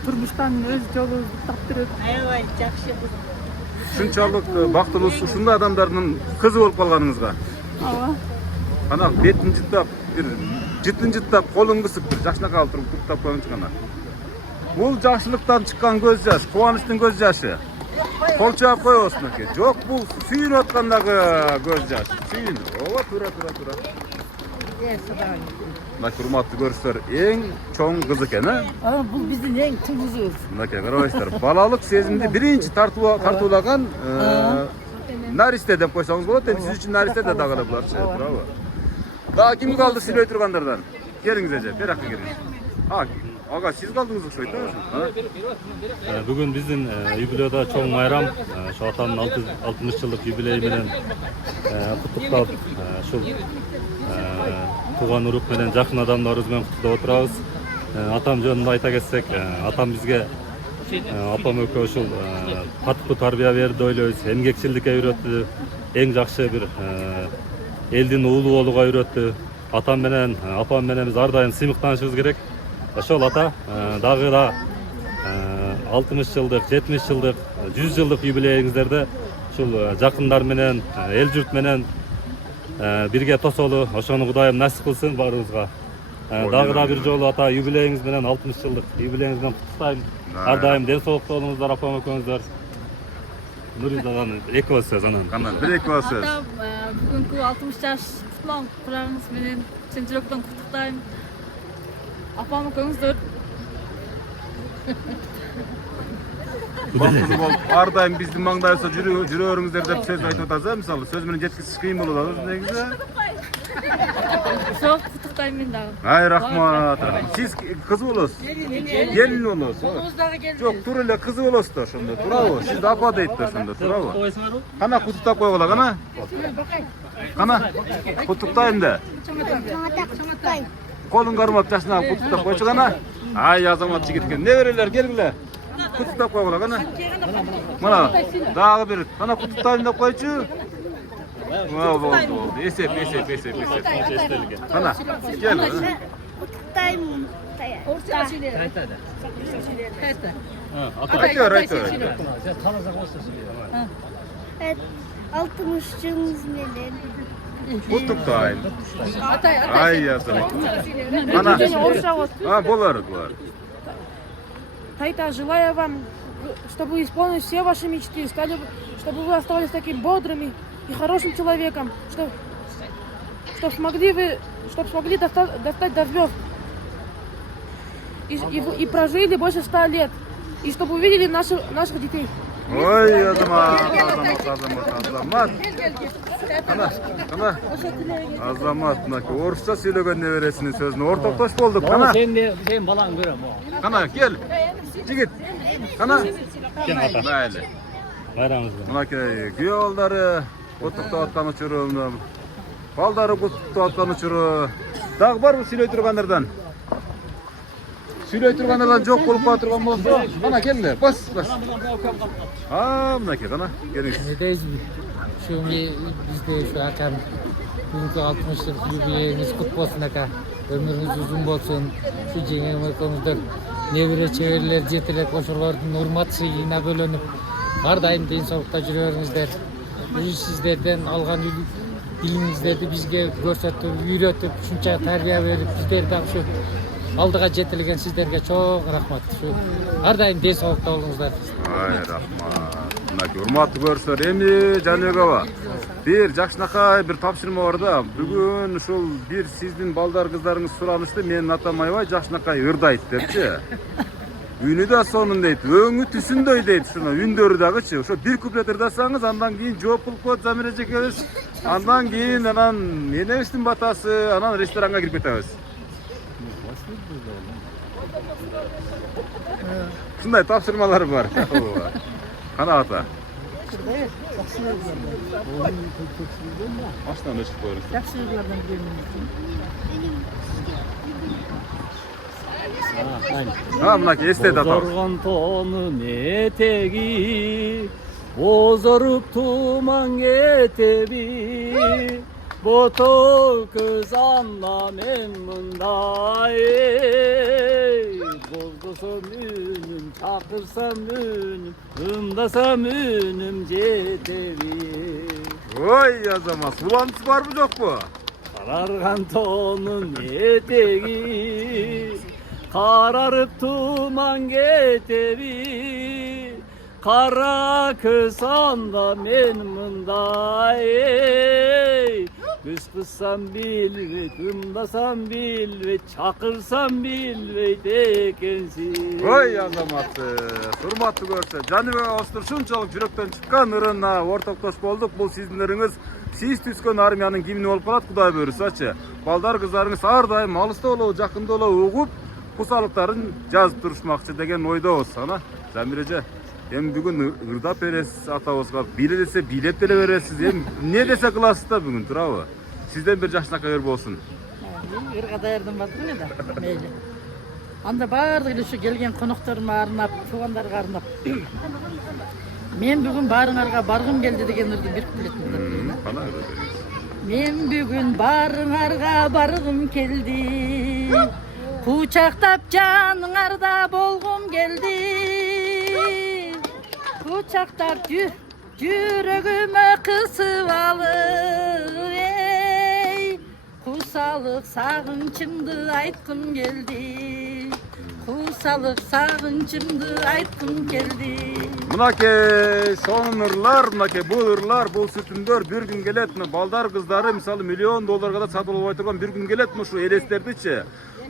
турмуштан өз жолубузду таптырып, аябай жакшы. Ушунчалык бактылуусу ушундай адамдардын кызы болуп калганыңызга. ооба. Кана бетин жыттап, бир жытын жыттап, колун кысып, бир жакшынакай алып туруп туктап коюңчу кана. Бул жакшылыктан чыккан көз жаш, кубанычтын көз жашы. Кол чаап коебузбу мынакей. Жок, бул сүйүнүп аткандагы көз жаш. Сүйүнүп. Ооба, тура. Мынакей урматтуу көрүүчүлөр, эң чоң кыз экен, Бул биздин эң чың кызыбыз. Мынакей карабайсыздар. Балалык сезимди биринчи тартуулаган наристе деп койсоңуз болот. Эми сиз үчүн наристе да дагы буларчы, туурабы? Дагы ким калды сүйлөй тургандардан? Келиңиз эже, беракка келиңиз. Ага, сиз калдыңыз окшойт да? Бүгүн биздин юбилейда чоң майрам, ошо атамдын 60 жылдык юбилеи менен куттуктап, ушул тууган урук менен жакын адамдарыбыз менен куттуктап отурабыз. Атам жөнүндө айта кетсек, атам бизге апам экөө ушул катыктуу тарбия берди деп ойлойбуз, эмгекчилдикке үйрөттү, эң жакшы бир элдин уулу болууга үйрөттү. Атам менен апам менен биз ар дайым сыймыктанышыбыз керек. Ошол ата дагы да 60 жылдык, 70 жылдык, 100 жылдык юбилейиңиздерде ушул жакындар менен, эл журт менен бирге тосолу, ошону Кудайым насип кылсын баарыбызга. Дагы да бир жолу ата юбилейиңиз менен 60 жылдык юбилейиңиз менен куттуктайм. Ар дайым ден соолукта болуңуздар, апам экөөңүздөр. Нуризадан эки ооз сөз анан. Кандай бир эки ооз сөз. Бүгүнкү 60 жаш кутланган курагыңыз менен чын жүрөктөн куттуктайм. Апам экөөңүздөр Бактылуу болуп, ар дайым биздин маңдайыбызда жүрө бериңиздер деп сөз айтып атасыз, мисалы сөз менен жеткизиш кыйын болот негизи. ошо куттуктайм мен дагы. Ай, рахмат. Сиз кыз болосуз? Келин болосуз? Жок, туура эле кызы болосуз да ошондо, туурабы? Сиз апа дейт да ошондо, туурабы? Кана куттуктап койгула, кана. Кана куттуктайм да. Колун кармап жашына куттуктап койчу кана. Ай, азамат жигит экен. Неберелер келгиле. Куттуктап койгула, кана. Мына дагы бир кана куттуктайм деп койчу. Болду. Эсеп. Кана, кел. Куттуктайм. Айтыр. 60 жылыңыз менен. Куттуктайм. Ай, азамат. Кана. Болор. Тайта, желаю вам, чтобы исполнились все ваши мечты, чтобы вы оставались таким бодрым и хорошим человеком, чтобы смогли достать до звезд и прожили больше 100 лет, и чтобы увидели наших детей. Ой, азамат. Кана. Азамат, мынакей орусча сүйлөгөн небересинин сөзүнө ортоктош болдук. Кана. Сен балаң көрөм. Кана, кел. Жигит. Кана. Майли. Байрамыңыз. Мынакей күйөө балдары куттуктап аткан учуру, балдары куттуктап аткан учуру. Дагы барбы сүйлөй тургандардан? Сүйлөй тургандардан жок болуп кала турган болсо, кана келиңер. Бас. Мынакей кана, келиңиз. Эдейсизби? Ушу бизде ушу акам бүгүнкү 60 жыл юбилейиңиз кут болсун ака. Өмүрүңүз узун болсун. Ушу жеңем экөөңүздөр небере чеберлер жетелеп ошолордун урмат сыйына бөлөнүп, ар дайым ден соолукта жүрө бериңиздер. Ушу сиздерден алган билимиңиздерди бизге көрсөтүп, үйрөтүп, ушунча тарбия берип, сиздер дагы ушу алдыга жетелеген сиздерге чоң рахмат. Ушу ар дайым ден соолукта болуңуздар. Ай, рахмат. Мынакей урматтуу көрүүчүлөр, эми Жаныбекова бир жакшынакай бир тапшырма бар да. Бүгүн ушул бир сиздин балдар кыздарыңыз суранышты, менин атам аябай жакшынакай ырдайт депчи. Үнү да сонун дейт, өңү түсүндөй дейт, ушуну үндөрү дагычы. Ошо бир куплет ырдасаңыз, андан кийин жооп болуп коет Замира эжекебиз. Андан кийин энебиздин батасы, анан ресторанга кирип кетебиз. Ушундай тапшырмалар бар. Кана ата. Evet, yaxshilardan. Baştan ışık koyunuz. Yaxshilardan birini. Ha, mınaki estedi atabız. Bozorgon tonun eteği, bozorup tuman getebi, boto kız anlamem mınday, bozdasam ünüm, çakırsam ünüm, ımdasam ünüm cetebi. Oy yazamaz. Bulantısı var mı yok mu? Karargan tonun eteği, kararıp tuman getebi, kara kız anda men mınday, kıskıssam bilvet, ımdasam bilvet, çakırsam bilvet ekensin. Oy yazamaz. Hurmatlı görse. Canı ve Ostur şunçalık yürekten çıkan ırına ortakdoş bolduk. Bu sizinleriniz siz tüskön armiyanın gimini olup kalat Kuday buyursaçı. Baldar kızlarınız har daim alыста olou, jakында olou ugup, kusalıkların жазып turuşmakçı degen oyda olsana. Zamireje. Hem bugün ırdap beresiz atabızga, bile dese bilet dele beresiz. Hem ne dese kılasız da bugün turabı. Sizden bir jaşnaka yer bolsun. Irga daярдын батыры да. Мейли. Анда баардык эле ушу келген конокторума арнап, туугандарга арнап. Мен бүгүн баарыңарга баргым келди деген ырды берип келетмин. Мен бүгүн баарыңарга баргым келди. Кучактап жаныңарда болгум келди. Кучактап жүрөгүмө кысып алып, ey, кусалык сагынчымды айткым келди. Кусалык сагынчымды айткым келди. Mınake son ırlar, mınake bu ırlar, bu sütündör bir gün gelet mi? Baldar kızları misali $1.000.000 da satılıp oyturgan bir gün gelet mi şu eleslerdiçe?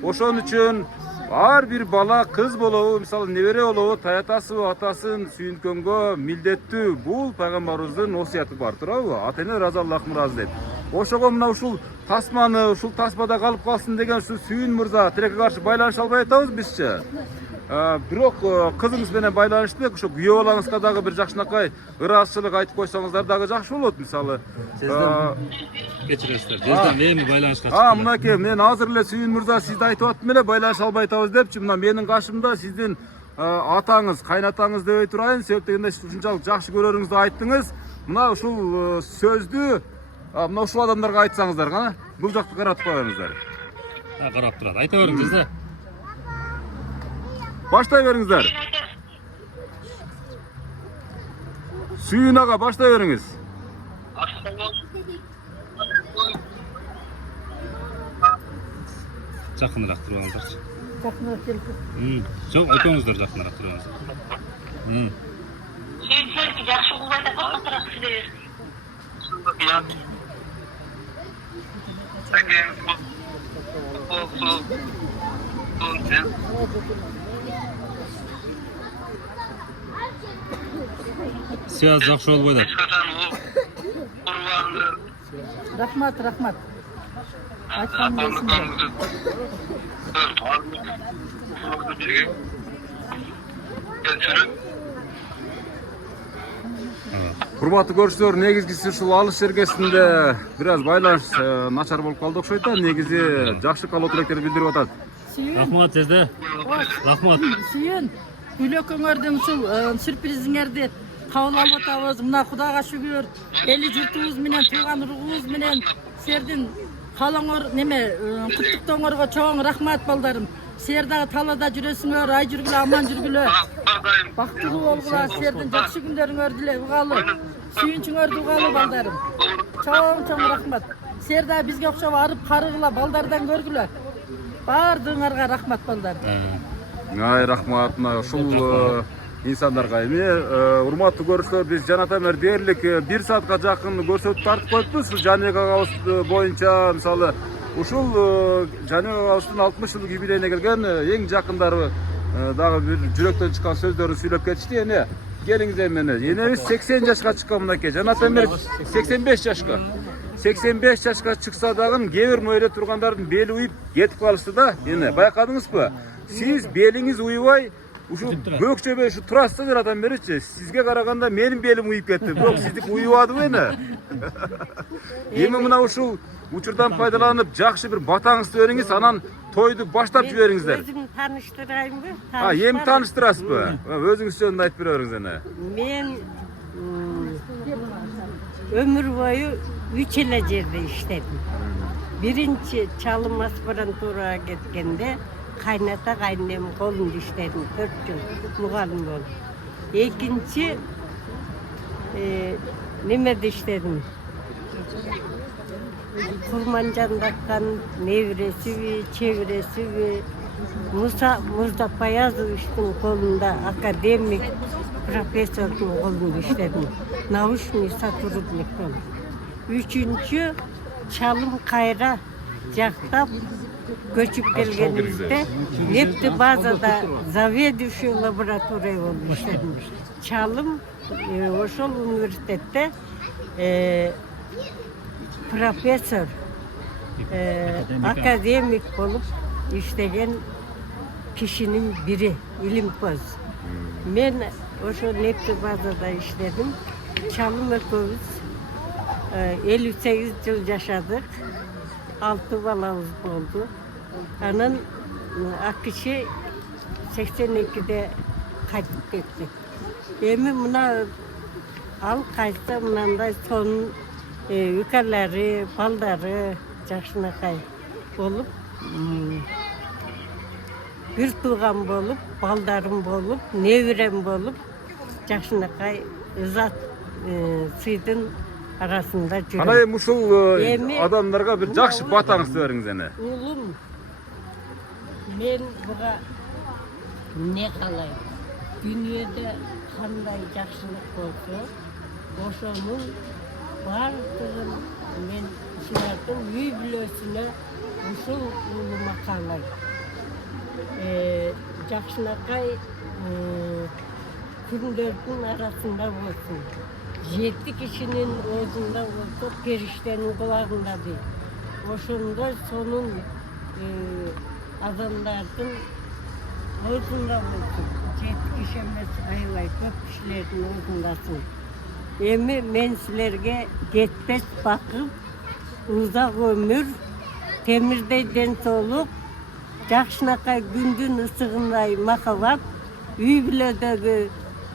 Oşon üçün har bir bala kız bolovu, misali nevere olovu, tayatası atasın sүйүнкөнгө mildettүү bul Peygamberimizdin osiyati bar turabı. Atene razallahu razı deyip. Oşogo mına uşul tasmany, uşul tasmada kalıp kalsın degen şu Sүйүн mırza tilekке karşı baylanış alбай atabız bizçe. Бирок кызыңыз менен байланыштуу ошо күйөө балаңызга дагы бир жакшынакай ыраазычылык айтып койсоңуздар дагы жакшы болот мисалы. Кечиресиздер. Жезден эми байланышка чыкты. Мынакей мен азыр эле Сүйүн мырза сизди айтып аттым эле байланыша албай атабыз депчи. Мына менин кашымда сиздин атаңыз, кайнатаңыз дебей турайын. Себеп дегенде ушунчалык жакшы көрөрүңүздү айттыңыз. Мына ушул сөздү мына ушул адамдарга айтсаңыздар кана. Бул жакты каратып коюңуздар. Карап турат. Айта бериңиз жезде. Başlay veriniz. Suyun ağa başlay veriniz. Жақынырақ тұрып алыңыздаршы. Жақынырақ келіп. Жоқ, өтіңіздер жақынырақ тұрып алыңыздар. Сүйінсеңки жақшы қылбайда қоқатырақ сізде Связь жақшы болуп атат. Рахмат. Айтқаным келсін. Урматтуу көрүүчүлөр, негизгиси ушул алыш жергесинде бир аз байланыш начар болуп калды окшойт да. Негизи жакшы калуу тилектерди билдирип атат. Рахмат жезде. Рахмат. Сүйүн, үйлөкөңөрдүн ушул сюрпризиңерди кабыл алып атабыз. Мына Кудайга шүгүр, эли журтубуз менен, тууган уругубуз менен силердин калооңор куттуктооңорго чоң рахмат балдарым. Силер дагы талаада жүрөсүңөр, ай жүргүлө, аман жүргүлө. Бактылуу болгула, силердин жакшы күндөрүңөрдү эле угалы. Сүйүнчүңөрдү угалы балдарым. Чоң рахмат. Силер дагы бизге окшоп арып карыгыла, балдардан көргүлө. Баардыгыңарга рахмат балдарым. Ай рахмат, ушул инсандарга. Урматтуу көрүүчүлөр, биз Жанат Амер дээрлик 1 саатка жакын көрсөтүп тартып коюпбуз. Жаныбек агабыз боюнча мисалы ушул Жаныбек агабыздын 60 жылдык юбилейине келген эң жакындары дагы бир жүрөктөн чыккан сөздөрүн сүйлөп кетишти. Эне келиңиз эмне. Энебиз 80 жашка чыккан мынакей. Жанат Амер 85 жашка. 85 жашка чыкса дагы кээ бир мөйрө тургандардын бели уюп кетип калышты да. Эне байкадыңызбы? Сиз белиңиз уйбай Ушул бөкчөбө ушу турасыз жарадан беричи. Сизге караганда менин белим уюп кетти. Бирок сиздики уюбадыбы эне? Эми мына ушул учурдан пайдаланып жакшы бир батаңызды бериңиз, анан тойду баштап жибериңиздер. Өзүмдү тааныштырайынбы? Эми тааныштырасызбы? Өзүңүз жөнүндө айтып бере бериңиз эне. Мен ömür boyu 3 ele жерде иштедим. Биринчи чалым аспирантурага кеткенде кайната кайнем колунда иштедим 4 жыл мугалим болуп. Экинчи немеде иштедим. Курманжандаккан небиресиби, чебиресиби Муса Муздапаязовичтин колунда академик профессордун колунда иштедим. Научный сотрудник болуп. Үчүнчү чалым кайра жактап көчүп келгенибизде нефти базада заведующий лаборатория болуп иштедим. Чалым ошол университетте профессор, академик болуп иштеген кишинин бири, илимпоз. Мен ошо нефти базада иштедим. Чалым экөөбүз 58 жыл жашадык. 6 балабыз болду. Анан акчы 82-де кайтып кетти. Эми мына ал кайтса мындай сонун үкалары, балдары жакшынакай болуп, бир тууган болуп, балдарым болуп, небирем болуп, жакшынакай ызат сыйдын арасында жүрөм. Ana эми ушул адамдарга бир жакшы батаңызды бериңиз эне. Улум, мен буга не калайм? Дүйнөдө кандай жакшылык болсо, ошонун бардыгын мен силердин үй бүлөсүнө ушул улума каалайм. Жакшынакай күндөрдүн арасында болсун. 7 кишинин оозунда болсо, периштенин кулагында дейт. Ошондой сонун адамдардын оозунда болсун. 7 киши эмес, аябай көп кишилердин оозундасын. Эми мен силерге жетпес бакыт, узак өмүр, темирдей ден соолук, жакшынакай күндүн ысыгындай махабат, үй бүлөдөгү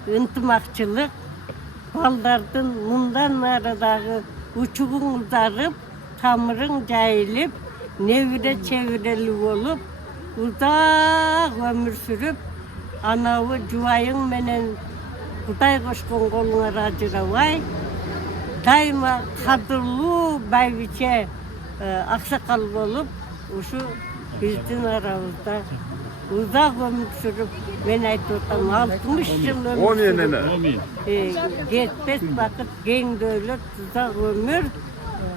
ынтымакчылык, балдардын мындан арадагы учугуң узарып, тамырың жайылып, небире чебирели болуп, узак өмүр сүрүп, анабы жубайың менен Кудай кошкон колуңар ажырабай, дайыма кадырлуу байбиче аксакал болуп, ушу биздин арабызда узак өмүр сүрүп, мен айтып атам 60 жыл өмүр сүрүп, жетпес бакыт, кең дөөлөт, узак өмүр,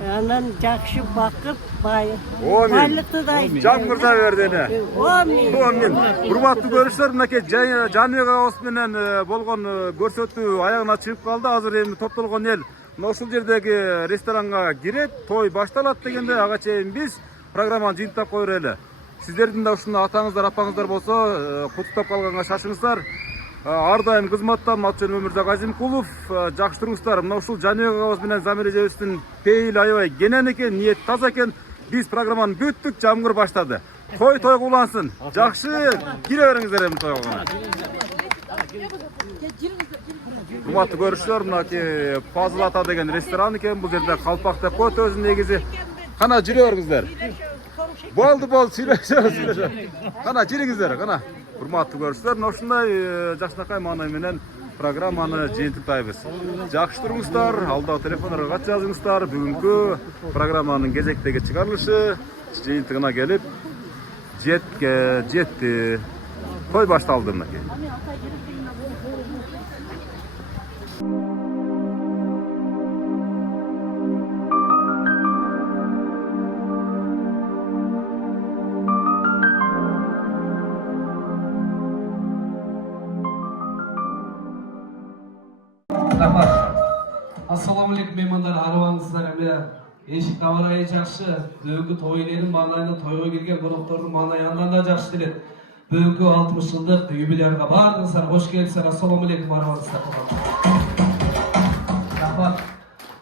анан жакшы бакыт, байлыкты да Жаңырда берди эне. Амин. Урматтуу көрүүчүлөр, мынакей Жаныбек агабыз менен болгон көрсөтүү аягына чыгып калды. Азыр эми топтолгон эл мына ушул жердеги ресторанга кирет, той башталат дегенде ага чейин биз программаны жыйынтап коёр эле. Сиздердин да ушундай атаңыздар, апаңыздар болсо, куттуктап калганга шашыңыздар. Ар дайым кызматтан аты жөнүм Өмүрзак Азимкулов. Жакшы туруңуздар. Мына ушул Жаныбек агабыз менен Замир эжебиздин пейили аябай кенен экен, ниет таза экен. Биз программаны бүттүк, жамгыр баштады. Той улансын. Жакшы кире бериңиздер эми тойго. Урматтуу көрүүчүлөр, мынакей Пазыл ата деген ресторан экен. Бул жерде калпак деп коет өзүн негизи. Кана жүрө бериңиздер. Болду, сүйлөшөбүз. Кана жириңиздер, кана. Урматтуу көрүүчүлөр, ушундай жакшынакай маанай менен программаны жыйынтыктайбыз. Жакшы туруңуздар, алдагы телефондорго кат жазыңыздар. Бүгүнкү программанын кезектеги чыгарылышы жыйынтыгына келип жетти. Той башталды мынакей. Assalamu alaikum mehmanlar, arabаңыздар эме эшик кабарайы жакшы. Бүгүнкү той эненин маанайына тойго келген коноктордун маанайы андан да жакшы делет. бүгүнкү 60 жылдык юбилейга баардыгыңыздарга кош келипсиздер. Ассаламу алейкум, арабаңыздар. Рахмат.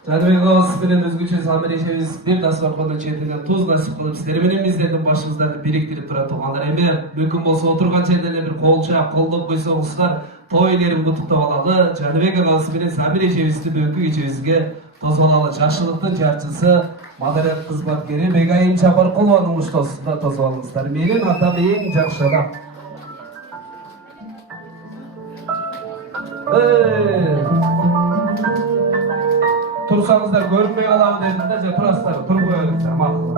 Жаныбек агабыз менен өзгөчө Самир эжебиз бир дастаркандын четинен туз насип кылып сиздер менен биздердин башыбыздарды бириктирип турат туугандар. Эми мүмкүн болсо отурган жерден эле бир колчак колдоп койсоңуздар, той элерин куттуктап алалы. Жаныбек агабыз менен Самир эжебизди бүгүнкү кечебизге тосуп алалы. Жакшылыктын жарчысы, маданият кызматкери Бегайым Чапаркулованын уштосунда тосуп алыңыздар. Менин атам эң жакшы адам. Tursanızlar görünmeye alalım dediğinde de turaslar tur koyarız ya makul.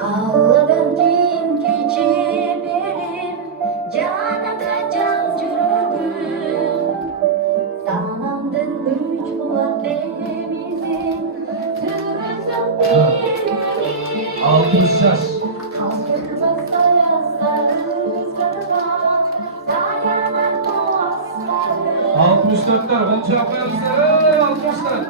Ağladım gece benim canımda can cürüdüm. Sanamdın güç bulan demizin tümüzün birini. 60 yaş. Kaldırma sayasa rüzgarına dayanan boğazları. 64'ler konuşa koyarız. 60'lar.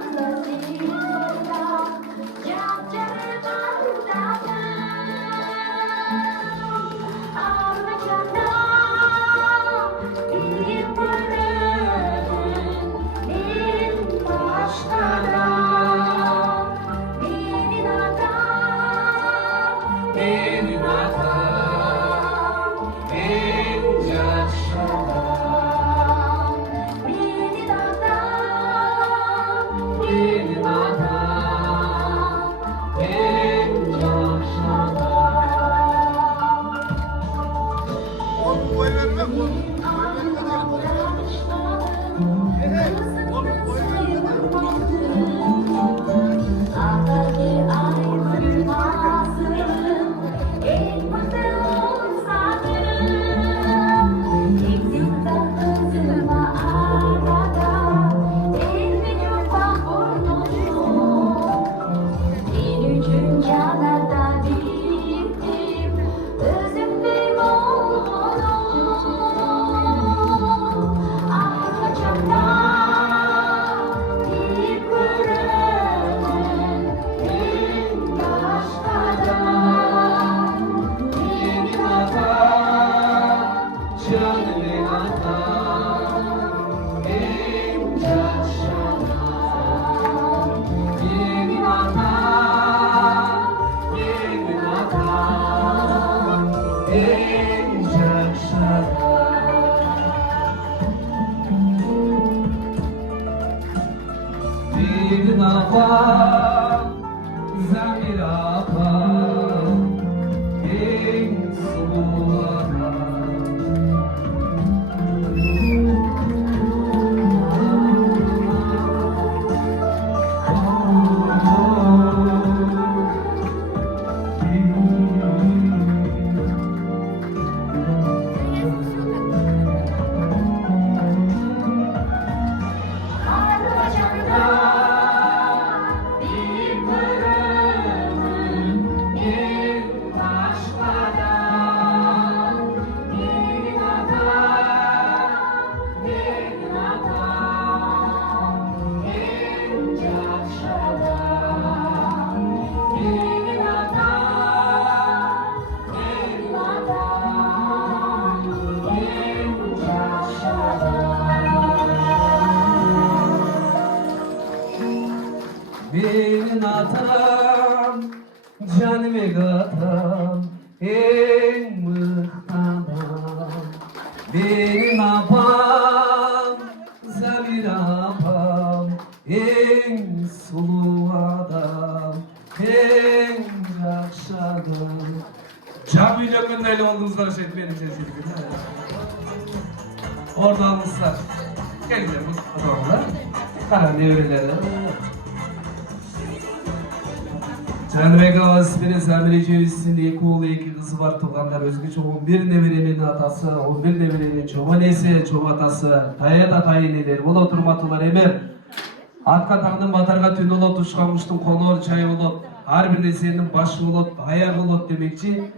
Benim atam, canım atam, en mıhtam. Benim apam, Zamir apam, en sulu adam, en yakşı adam. Cami dökündeyle olduğunuzları etmeyelim sesini. Orada almışlar. Gelin bu adamlar. Karan devreleri. Жаныбек агабыз менен Самир эжебиздин 2 уулу 2 кызы бар туугандар, өзгөчө 11 неберенин атасы, 11 неберенин чоң энеси, чоң атасы, таят атайынелер боло турматулар. Эми атка таңдын батарга түн болот, учкан куштун конор чайы болот, ар бир нерсенин башы болот, аягы болот демекчи.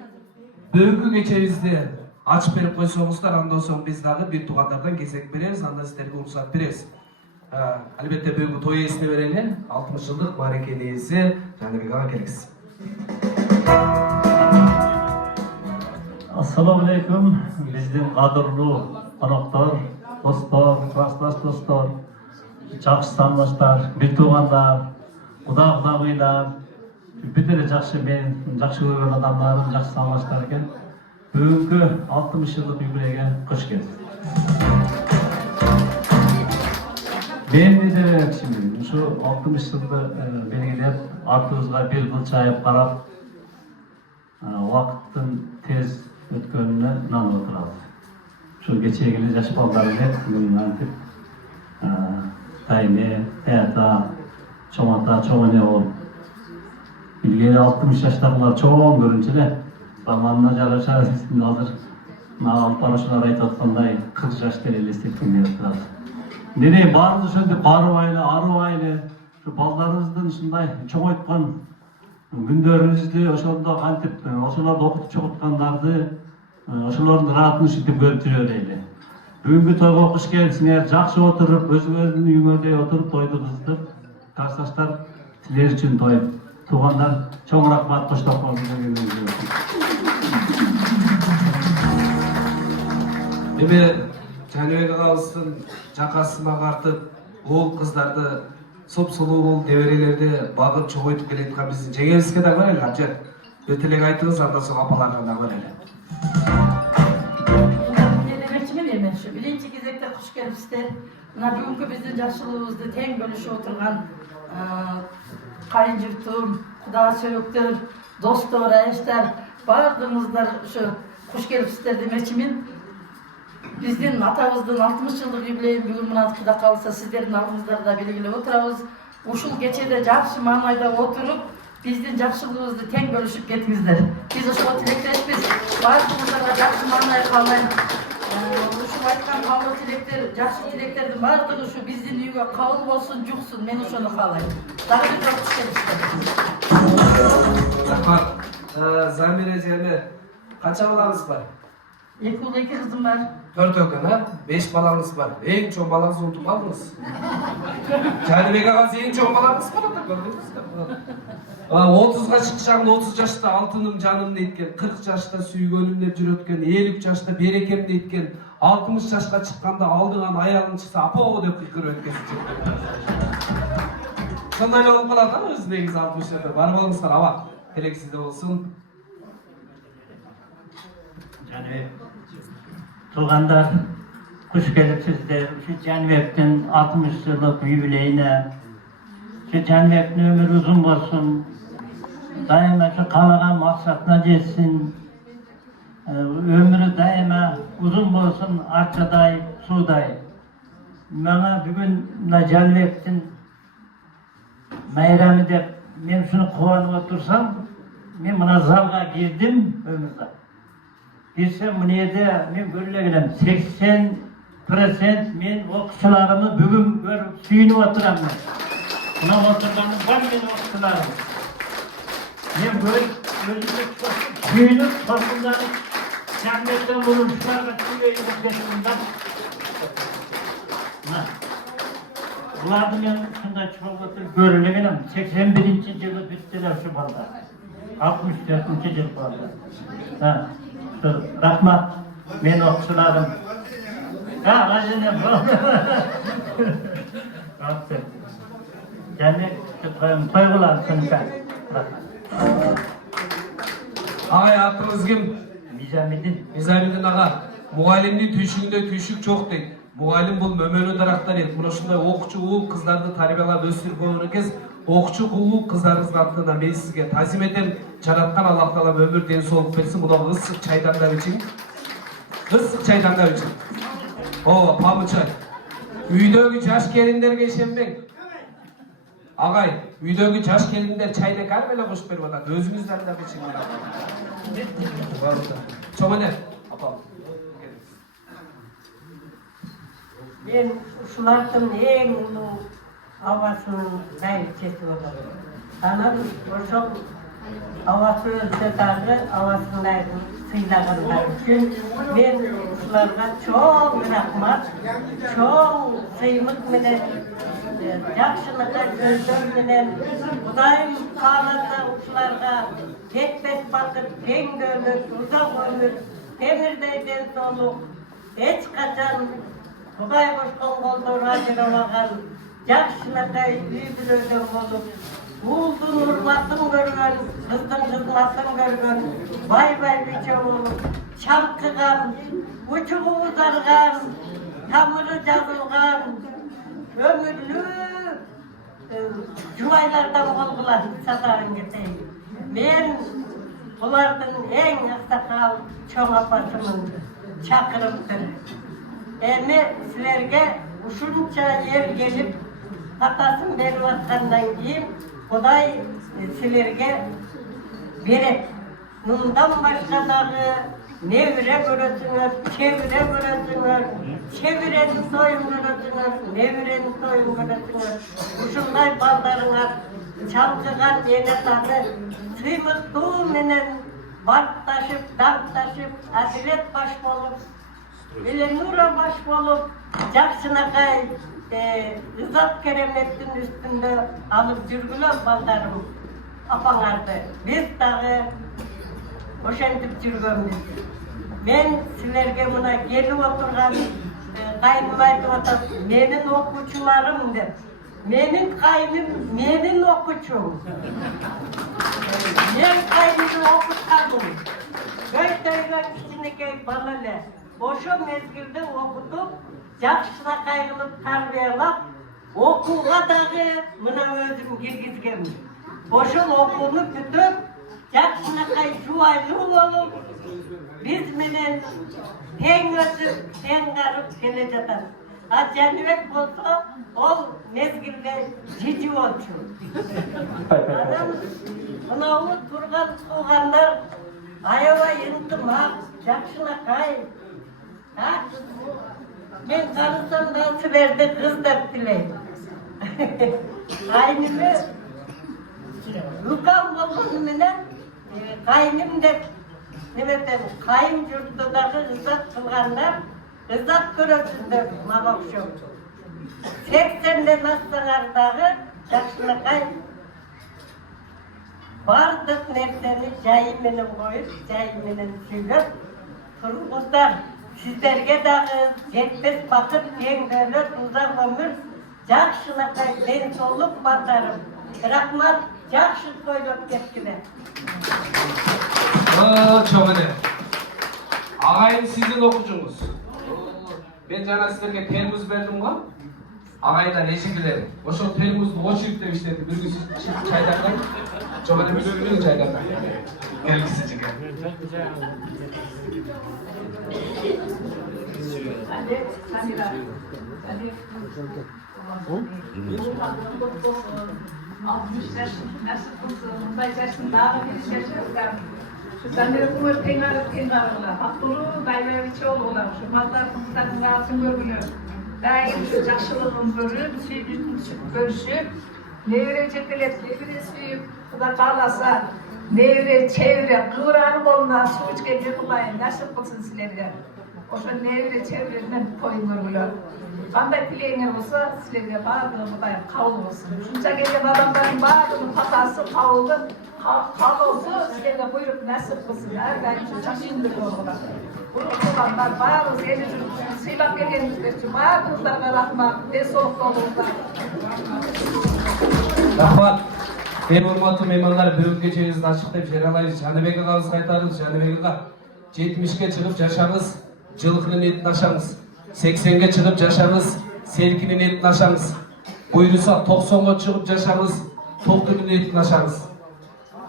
Бүгүнкү кечебизди ачып берип койсоңуздар, андан соң биз дагы бир туугандардан кезек беребиз, андан сиздерге уруксат беребиз. Албетте бүгүнкү той ээсине берели, 60 жылдык мааракенин ээси Жаныбек ага келгиз. Assalamu alaikum. Bizden kadrolu konuklar, dostlar, klaslaş dostlar, жақсы sandaşlar, bir tuğanlar, Құда-құдағилар, бүтін жақсы мен, жақсы көрген адамдарым, жақсы sandaşlar eкен. Бүгінгі 60 жылдық юбилейге қош келдіңіз. Мен не демекшімін, şu 60 жылды белгілеп, артымызға bir yıl çayып қарап, уақыттың tez өткөнүнө инанып отурабыз. Şu кечээги жаш балдарым бүгүн антип Тайме, Таята, Чоңата, Чоңене болуп илгери 60 жаштагылар чоң көрүнчү эле. Заманына жараша азыр алып барушулар айтып аткандай 40 жашты элестетким келип турат. Дене баарыбыз ошентип арыбайлы, şu балдарыбыздын ушундай чоңойткон күндөрүбүздү ошондо кантип ошолорду окутуп чогуткандарды ошолордун ыраатын ушинтип көрүп жүрө берели. Бүгүнкү тойго куш келипсиңер, жакшы отуруп, өзүңөрдүн үйүңөрдөй отуруп тойду кыздырып, классташтар силер үчүн той. Туугандар, чоң рахмат, коштоп калыңыз. Эми Жаныбек агабыздын жакасына картып, уул кыздарды соп-солуу болуп неберелерди багып чоңойтуп келаткан биздин жеңебизге да көрөлү, абжат. Өтө эле айтыңыз, андан соң апаларга да көрөлү. Şu birinci кезекте kuş gelipsizler. Mına bugünkü bizden yaşlılığımızda teң bölüşüp oturgan kayınjurtum, kuda söğüktür, dostlar, eşler, bardığınızlar şu kuş gelipsizler demeçimin. Bizden atabızdan 60 yıllık yubileyim bugün mına kuda kalsa sizlerin aldığınızlarda belgilep oturabız. Uşul geçede jakşı manayda oturup bizden jakşılığımızda teң bölüşüp ketіңіздер. Biz uşul tilekleşpiz. Bardığınızlara jakşı manay kalmayın. Uşul aytkan kabul tilekler, jakşı tileklerдин бардыгы şu биздин үйгө кабыл болсун, жуксун. Men ошону каалайм. Дагы бир катыш келишти. Рахмат. Замира эжеме канча балаңыз бар? 2 uul 2 kızım var. 4 ökün ha? 5 balаңыз бар. Эң чоң балаңызды унутуп калдыңыз. Жаныбек агасы эң чоң балаңыз болот да көрдүңүз. 30'ga çıkışan 30 yaşta altınım canım deyitken, 40 yaşta süygönüm деп жүрөткен, 50 yaşta berekem deyitken, 60 yaşka çıkkanda aldığın ayağın çıksa apo деп kıkırıp ötkesi. Sonday olup kalar da özü negiz 60 yaşta. Var bolыңыздар, aba. Tilek sizde olsun. Tuğanlar, kuş gelipsizler, şu Janibek'tin 60 yıllık jubileyine, şu Janibek'tin ömrü uzun olsun, daima şu kalagan maksatına jetsin, ömrü daima uzun olsun, arçaday, suday. Bana bugün Janibek'tin bayramı dep, men şunu kovanıp otursam, men buna zalga girdim ömürde. Girsem bu neyde men görüle gelem 80% men okuşularımı bugün görüp suyunup oturam men. Buna oturganım var men okuşularım. Men gözümde suyunup tosundanıp Janibek'ten bulunuşlarla suyuyup geçimden. Bulardı men şunday çok oturup görüle gelem 81. yılı bittiler şu balda. 64. yıl balda. Rahmat, men okuşularım. Ya, rajinem bu. Rahmet. Yani, toygular sınıfı. Ağay, atınız kim? Nizamidin. Nizamidin ağa. Muğalimdin tүйшігінде tүйшік çok deydi. Muğalim бұл mömölü daraqtar edi. Bunu şunday okuçu uğul kızlardı tarbiyalap östürüp onu kez. Okuçu uğul kızlarınızın attığına men sizge tazim edem. Жараткан Аллах Таала өмүр денсаулык берсин. Мына ысык чайдан да ичиң. Ысык чайдан да ичиң. О, памы чай. Үйдөгү жаш келиндерге ишенбең. Агай, үйдөгү жаш келиндер чайды кар беле кошуп берип атат. Өзүңүздөр да ичиң. Чоңене, апа. Men ушулардын эң улуу абасынын дайычеси болом. Анан ошол абасы өлсө дагы абасындай сыйлагандар үчүн мен uşlarga çok rahmat, çok sıyımık menen, jakşılıkka gözдөр menen, Kudayım kalasa uşlarga yetmez bakıp, keng dönür, uzak ömür, demirdeyden soluk, hiç kaçan, Kuday koşkon koldur hacıralagan, jakşılıkka üydülöden bolup, Uldun urmatın görgön, kızdın kızmatın görgön, bay bay biçe olup, çamkıgan, uçuğu uzargan, tamırı жазылған, ömürlü juvaylardan olgular satağın geteyim. Men bulardın en aksakal çoğ apasımın çakırıptır. Emi sizlerge uşunca yer gelip atasın berip atkandan keyin Kuday sizlerge berip. Bundan başka dağı nevre görürsünüz, çevre görürsünüz, çevrenin soyun görürsünüz, nevrenin soyun görürsünüz. Uşunday baldarınar, çalkıgan yenetanı, sıymıktuğu menen barktaşıp, danktaşıp, asilet baş bolup, Nura baş bolup, jakşınakay, ızat keremettin üstünde alıp жүрgülen baldarım, apaňardy. Biz dağı oşentip жүрgönbüz. Men sizlerge muna gelip oturgan kayınım aytıp atat, menin okuçularım dep. Menin kayınım, menin okuçum. Men kayınımı okutkadım. Göçtöygen kiçinekey balale. Oşo mezgilde okutup, jakşına kaygılıp tarbiyalap, okuğa dağı mına özüm girgizgem. Oşol okunu kütüp, jakşınakay juvaylı olup, biz menen teň ösüp, teň garıp kele jatan. Janibek bolsa, ol mezgilde jiji bolçu. Anam, mınavu turgan tuğanlar, ayabay ынтымақ, jakşınakay. Men karısam da sizlerde kız dep dileyim. Kaynımı Lukam bolgonu menen kayным dep nemeten kayın jurtudagı ızat kılganlar ızat körösündür maga okşop. 80'den assaňardagı jakşynakay bardyk nerseni jayı menen koyup, jayı menen süйлöp turguzlar. Sizlerge dagı jetmez bakyt, keň döwlet, uzak ömür, jakşynakay densoluk baldarım. Rahmat, jakşı söylöp ketkiler. Çok önemli. Ağayın sizin okucunuz. Ben jana sizlerge termuz berdim go. Ağaylar eşigiler. Oşo termuzdu oçurup dep işletti. Bir gün siz çaydandan. Çok önemli bir çaydandan. Gelgisi çıkar. Hadi, Samira. Hadi. 60 yaş nasıl kılsın, bunday yaşın daha bir yaşıyorlar. Şu Samira kumur tengarılar. Abdullu Bayraviçi oğlular. Şu mallar kımızların rahatsın görgülür. Daim şu jakşılığın bölüp, süydüğün bölüşüp, nevre çetelep, nevre süyüp, kuda kalasa, nevre, çevre, kıvranı boluna su içken yıkılayın, nasıl kılsın sizlerle. Oşo nevre çevresinden koyun görgülür. Kanday tileğine olsa sizlerge bağırdığı Kudayım kabul olsun. Şunca gelen adamların bağırdığı hatası kabul olsun, sizlerge buyurup nasip kılsın. Her daim şu çaşındır olurlar. Bunu olanlar bağırız, eli cürüksün, sıylap gelenizler için bağırdığınızlarına rahmat, ve solukta olurlar. Rahmat. Ben hormatly mehmanlar, bugün gecenizi açıklayıp jaralayız. Janibek ağabeyimiz kaytarız, Janibek ağa 70'ge çıkıp yaşаңыз, жылқының етін ашаңыз. 80'ge çıkıp yaşаңыз, selkinin етін ашаңыз. Buyursa 90'ga çıkıp yaşаңыз, toktunun етін ашаңыз.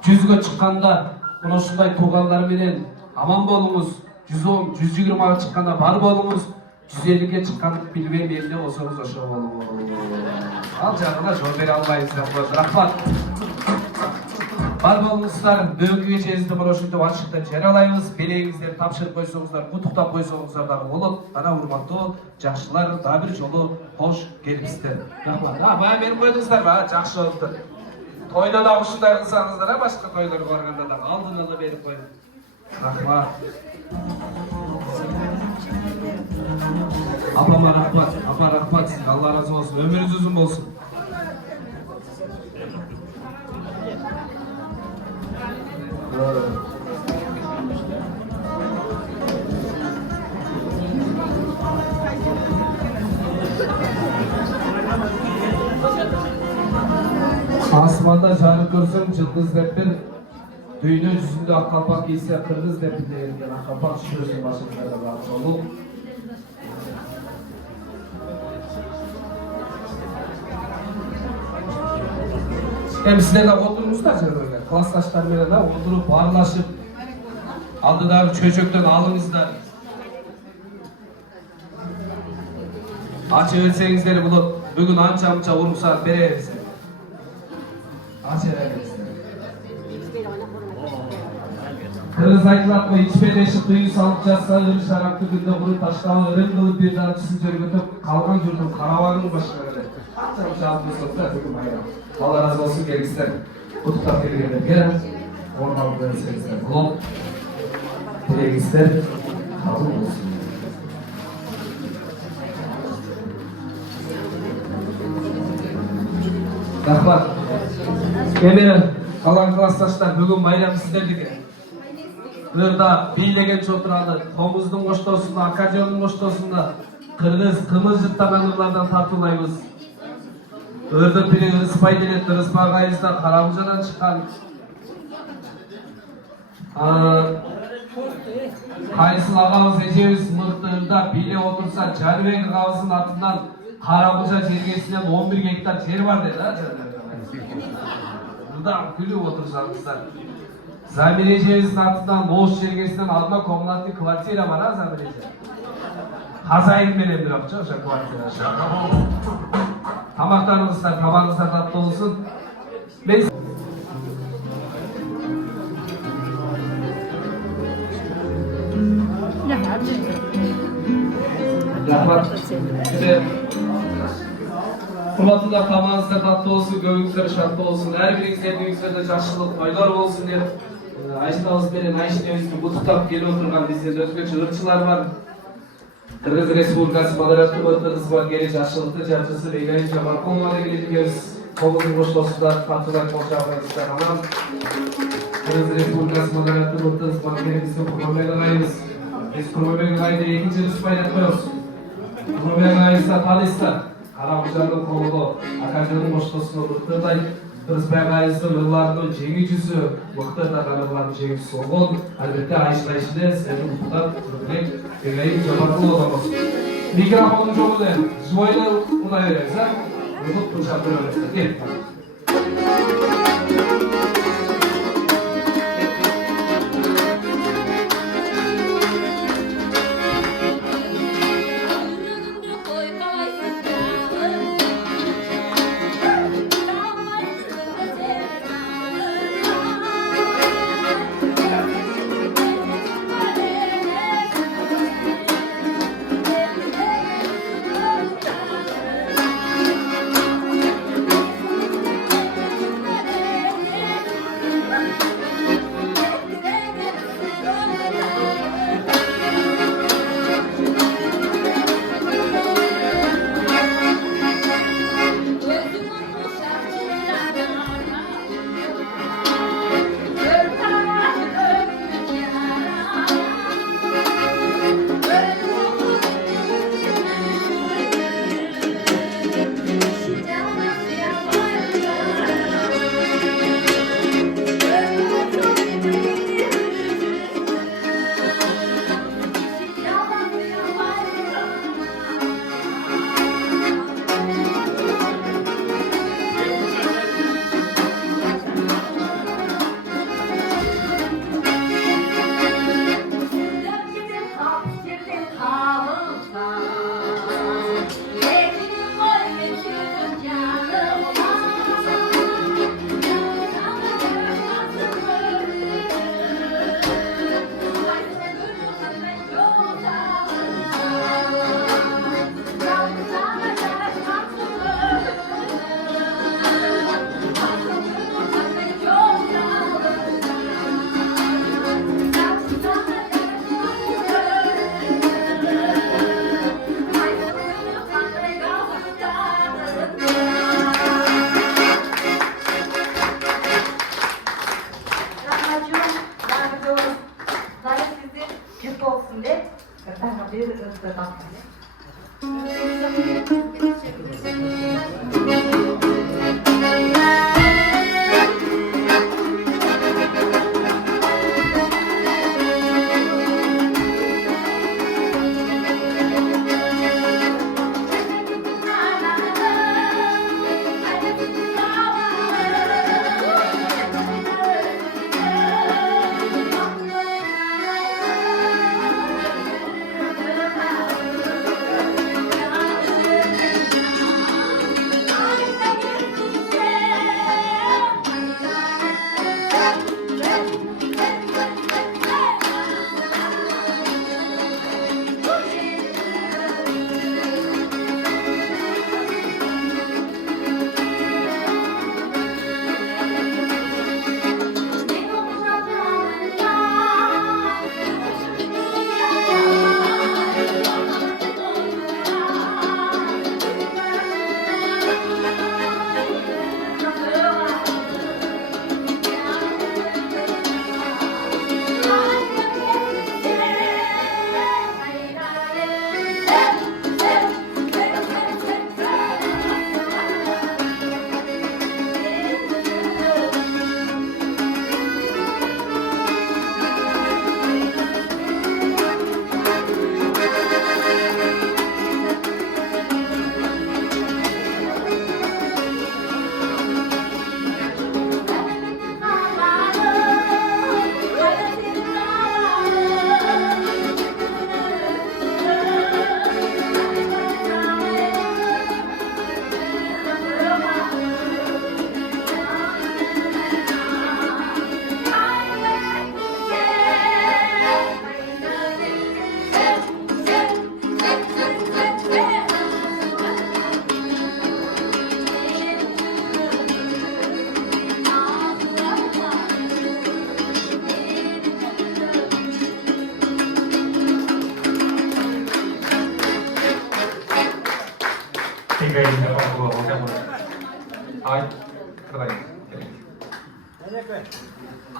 100'ge çıkkanda, bunu şunday tuğanlar menen aman bolunuz. 110, 120'ga çıkkanda bar bolunuz. 150'ge çıkkanda bilbem elinde olsanız aşağı bolunuz. Al canına jol bere almayızlar. Rahmat. Бар болуңуздар, бүгүнкү кечеңизди мына ушинтип ачыктап жарыялайбыз. Белегиңиздерди тапшырып койсоңуздар, куттуктап койсоңуздар дагы болот. Ана урматтуу жакшылар дагы бир жолу кош келипсиздер. Рахмат. Баягы берип койдуңуздарбы? Жакшы болупту. Тойда да ушундай кылсаңыздар, башка тойлорго барганда да алдын ала берип коюп. Рахмат. Apama rahmat, apa rahmat. Allah razı olsun. Ömrünüz uzun olsun. Asmanda jarık görsem cıldız deptir. Düğünün yüzünde akapak giyse kırgız deptir diyen akapak şişiyorsun başımda da olup. Hem sizler de oturmuşlar böyle. Klastaşlar böyle oturup bağırlaşıp aldılar çocuktan alınızlar. Açı ölsengizleri bulup bugün ança vurmuşlar bereyinize. Açı ölsengizleri. Kırız aytlatma içpede şıkkıyı salıp жатса ыры шарапты күнде куруп ташкалы ырым кылып бир жарчысын жөргөтүп калган журдун карабагын башка эле канча алып болсо бүгүн байрам. Allah razı olsun gelgisler. Kutup kelgenlerge orun alıp verirseniz kulon dilegisler kabul olsun. Rahmat. Yine kalan klastaşlar bugün bayram sizlerdige. Irda biylegen çoturalı, Tomuzdun koştosunda, Akacıo'nun koştosunda Kırgız, kımız jıttagan ırlardan tartууlayбыз. Irdı piri ırıspay denet, ırıspay gayızda Karamurjadan çıkan Kayısıl ağamız ejemiz mırtığında biyle otursa Canibek ağamızın atından Karamurja jergesinden 11 hektar yer var dedi ha. Burada gülüp otursanızlar. Zamir ejemizin atından Oğuz jergesinden alma komnatlı kvartira var ha Zamir eje. Hazayın menen bir yapacak o kvartira. Tamaklarınızlar, tabağınızlar tatlı olsun. Rahmat. Kurbatlılar tabağınızlar tatlı olsun, göğünüzler şartlı olsun. Her biriniz evlerinizde yaşlılık, oylar olsun diye. Ayştağız beren Ayştağız'ın bu tutak geri oturgan bizden özgöçü ırçılar var. Kırgız Respublikası Madaratlı Bırtınız var geri yaşlılıkta jarçısı Regayin Jamarkon'la geleceğiz. Kolumuzun boşluğunda Fatılay Koçağı'nızda kalan. Kırgız Respublikası Madaratlı Bırtınız var geri bizim kurulmaya ayımız. Biz kurulmaya ayda ikinci rüspay yapıyoruz. Kurulmaya ayımızda talıysa Karamurjanın kolunu, Akacıo'nun boşluğunda Bırtırday. Rüspay ayımızda yıllarının cengi yüzü, Bırtırda kanırların cengi solgun. Elbette Ayştayşı'da senin muhtar, Kırgız Regayin Jamarkon'la olamaz. Mikrofonun çoğu da Zoyla ona veririz ha. Umut Kuşat'ın öğretisi. Gel.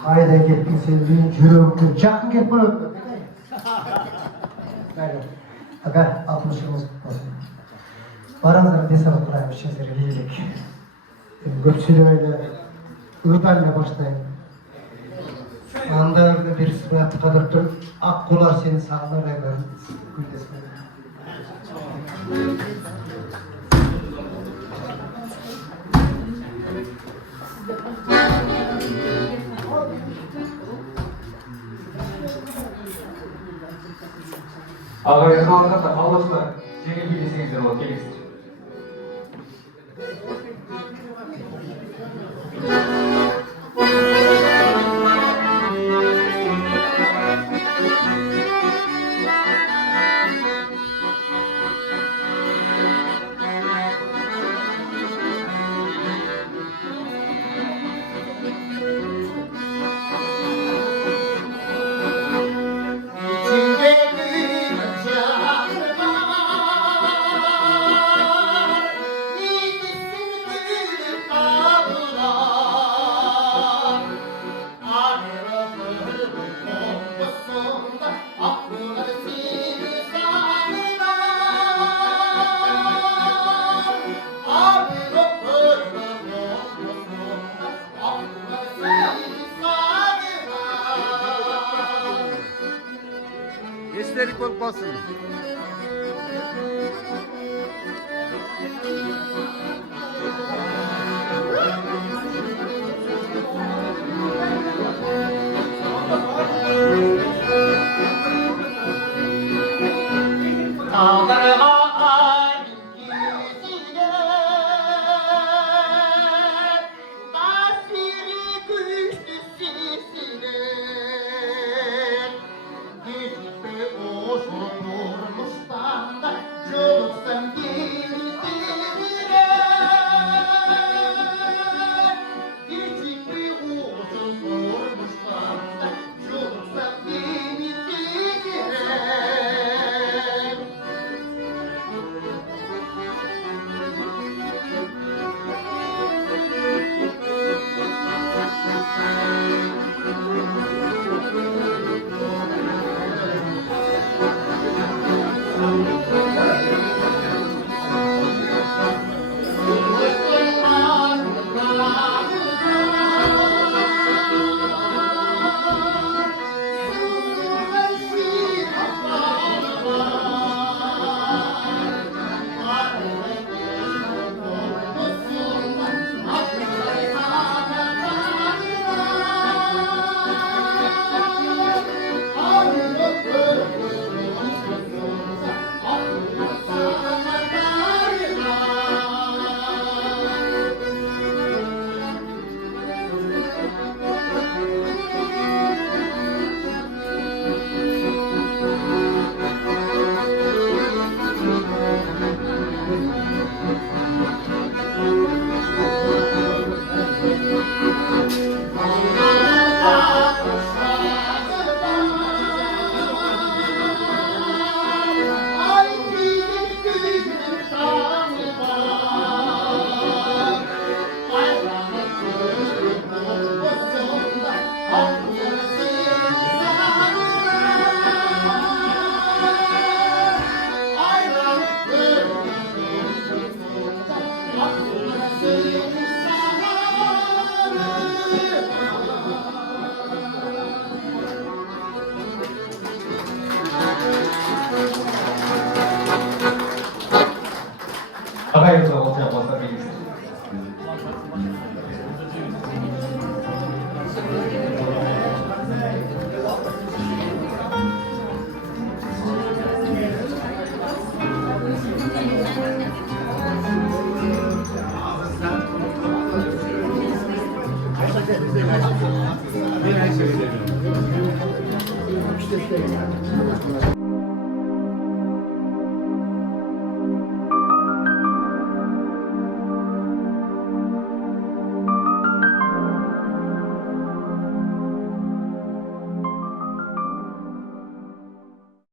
Kayda gittin sen benim yüreğimden yakın gitme. Aga 60 yılımız olsun. Baranızlar dese oturayım sizlere iyilik. Göpsülüğüyle ırdanla başlayın. Anda orada bir sıvı kadırttın. Akkular seni sağlar evlerin. Güldesine. Ağa yazılanlar da kalmışlar. Cemil bileseniz de o gelirsin. Eşlerik olmasın. Ағайынға отыра болса дейміз. Bir ay söyleyeyim.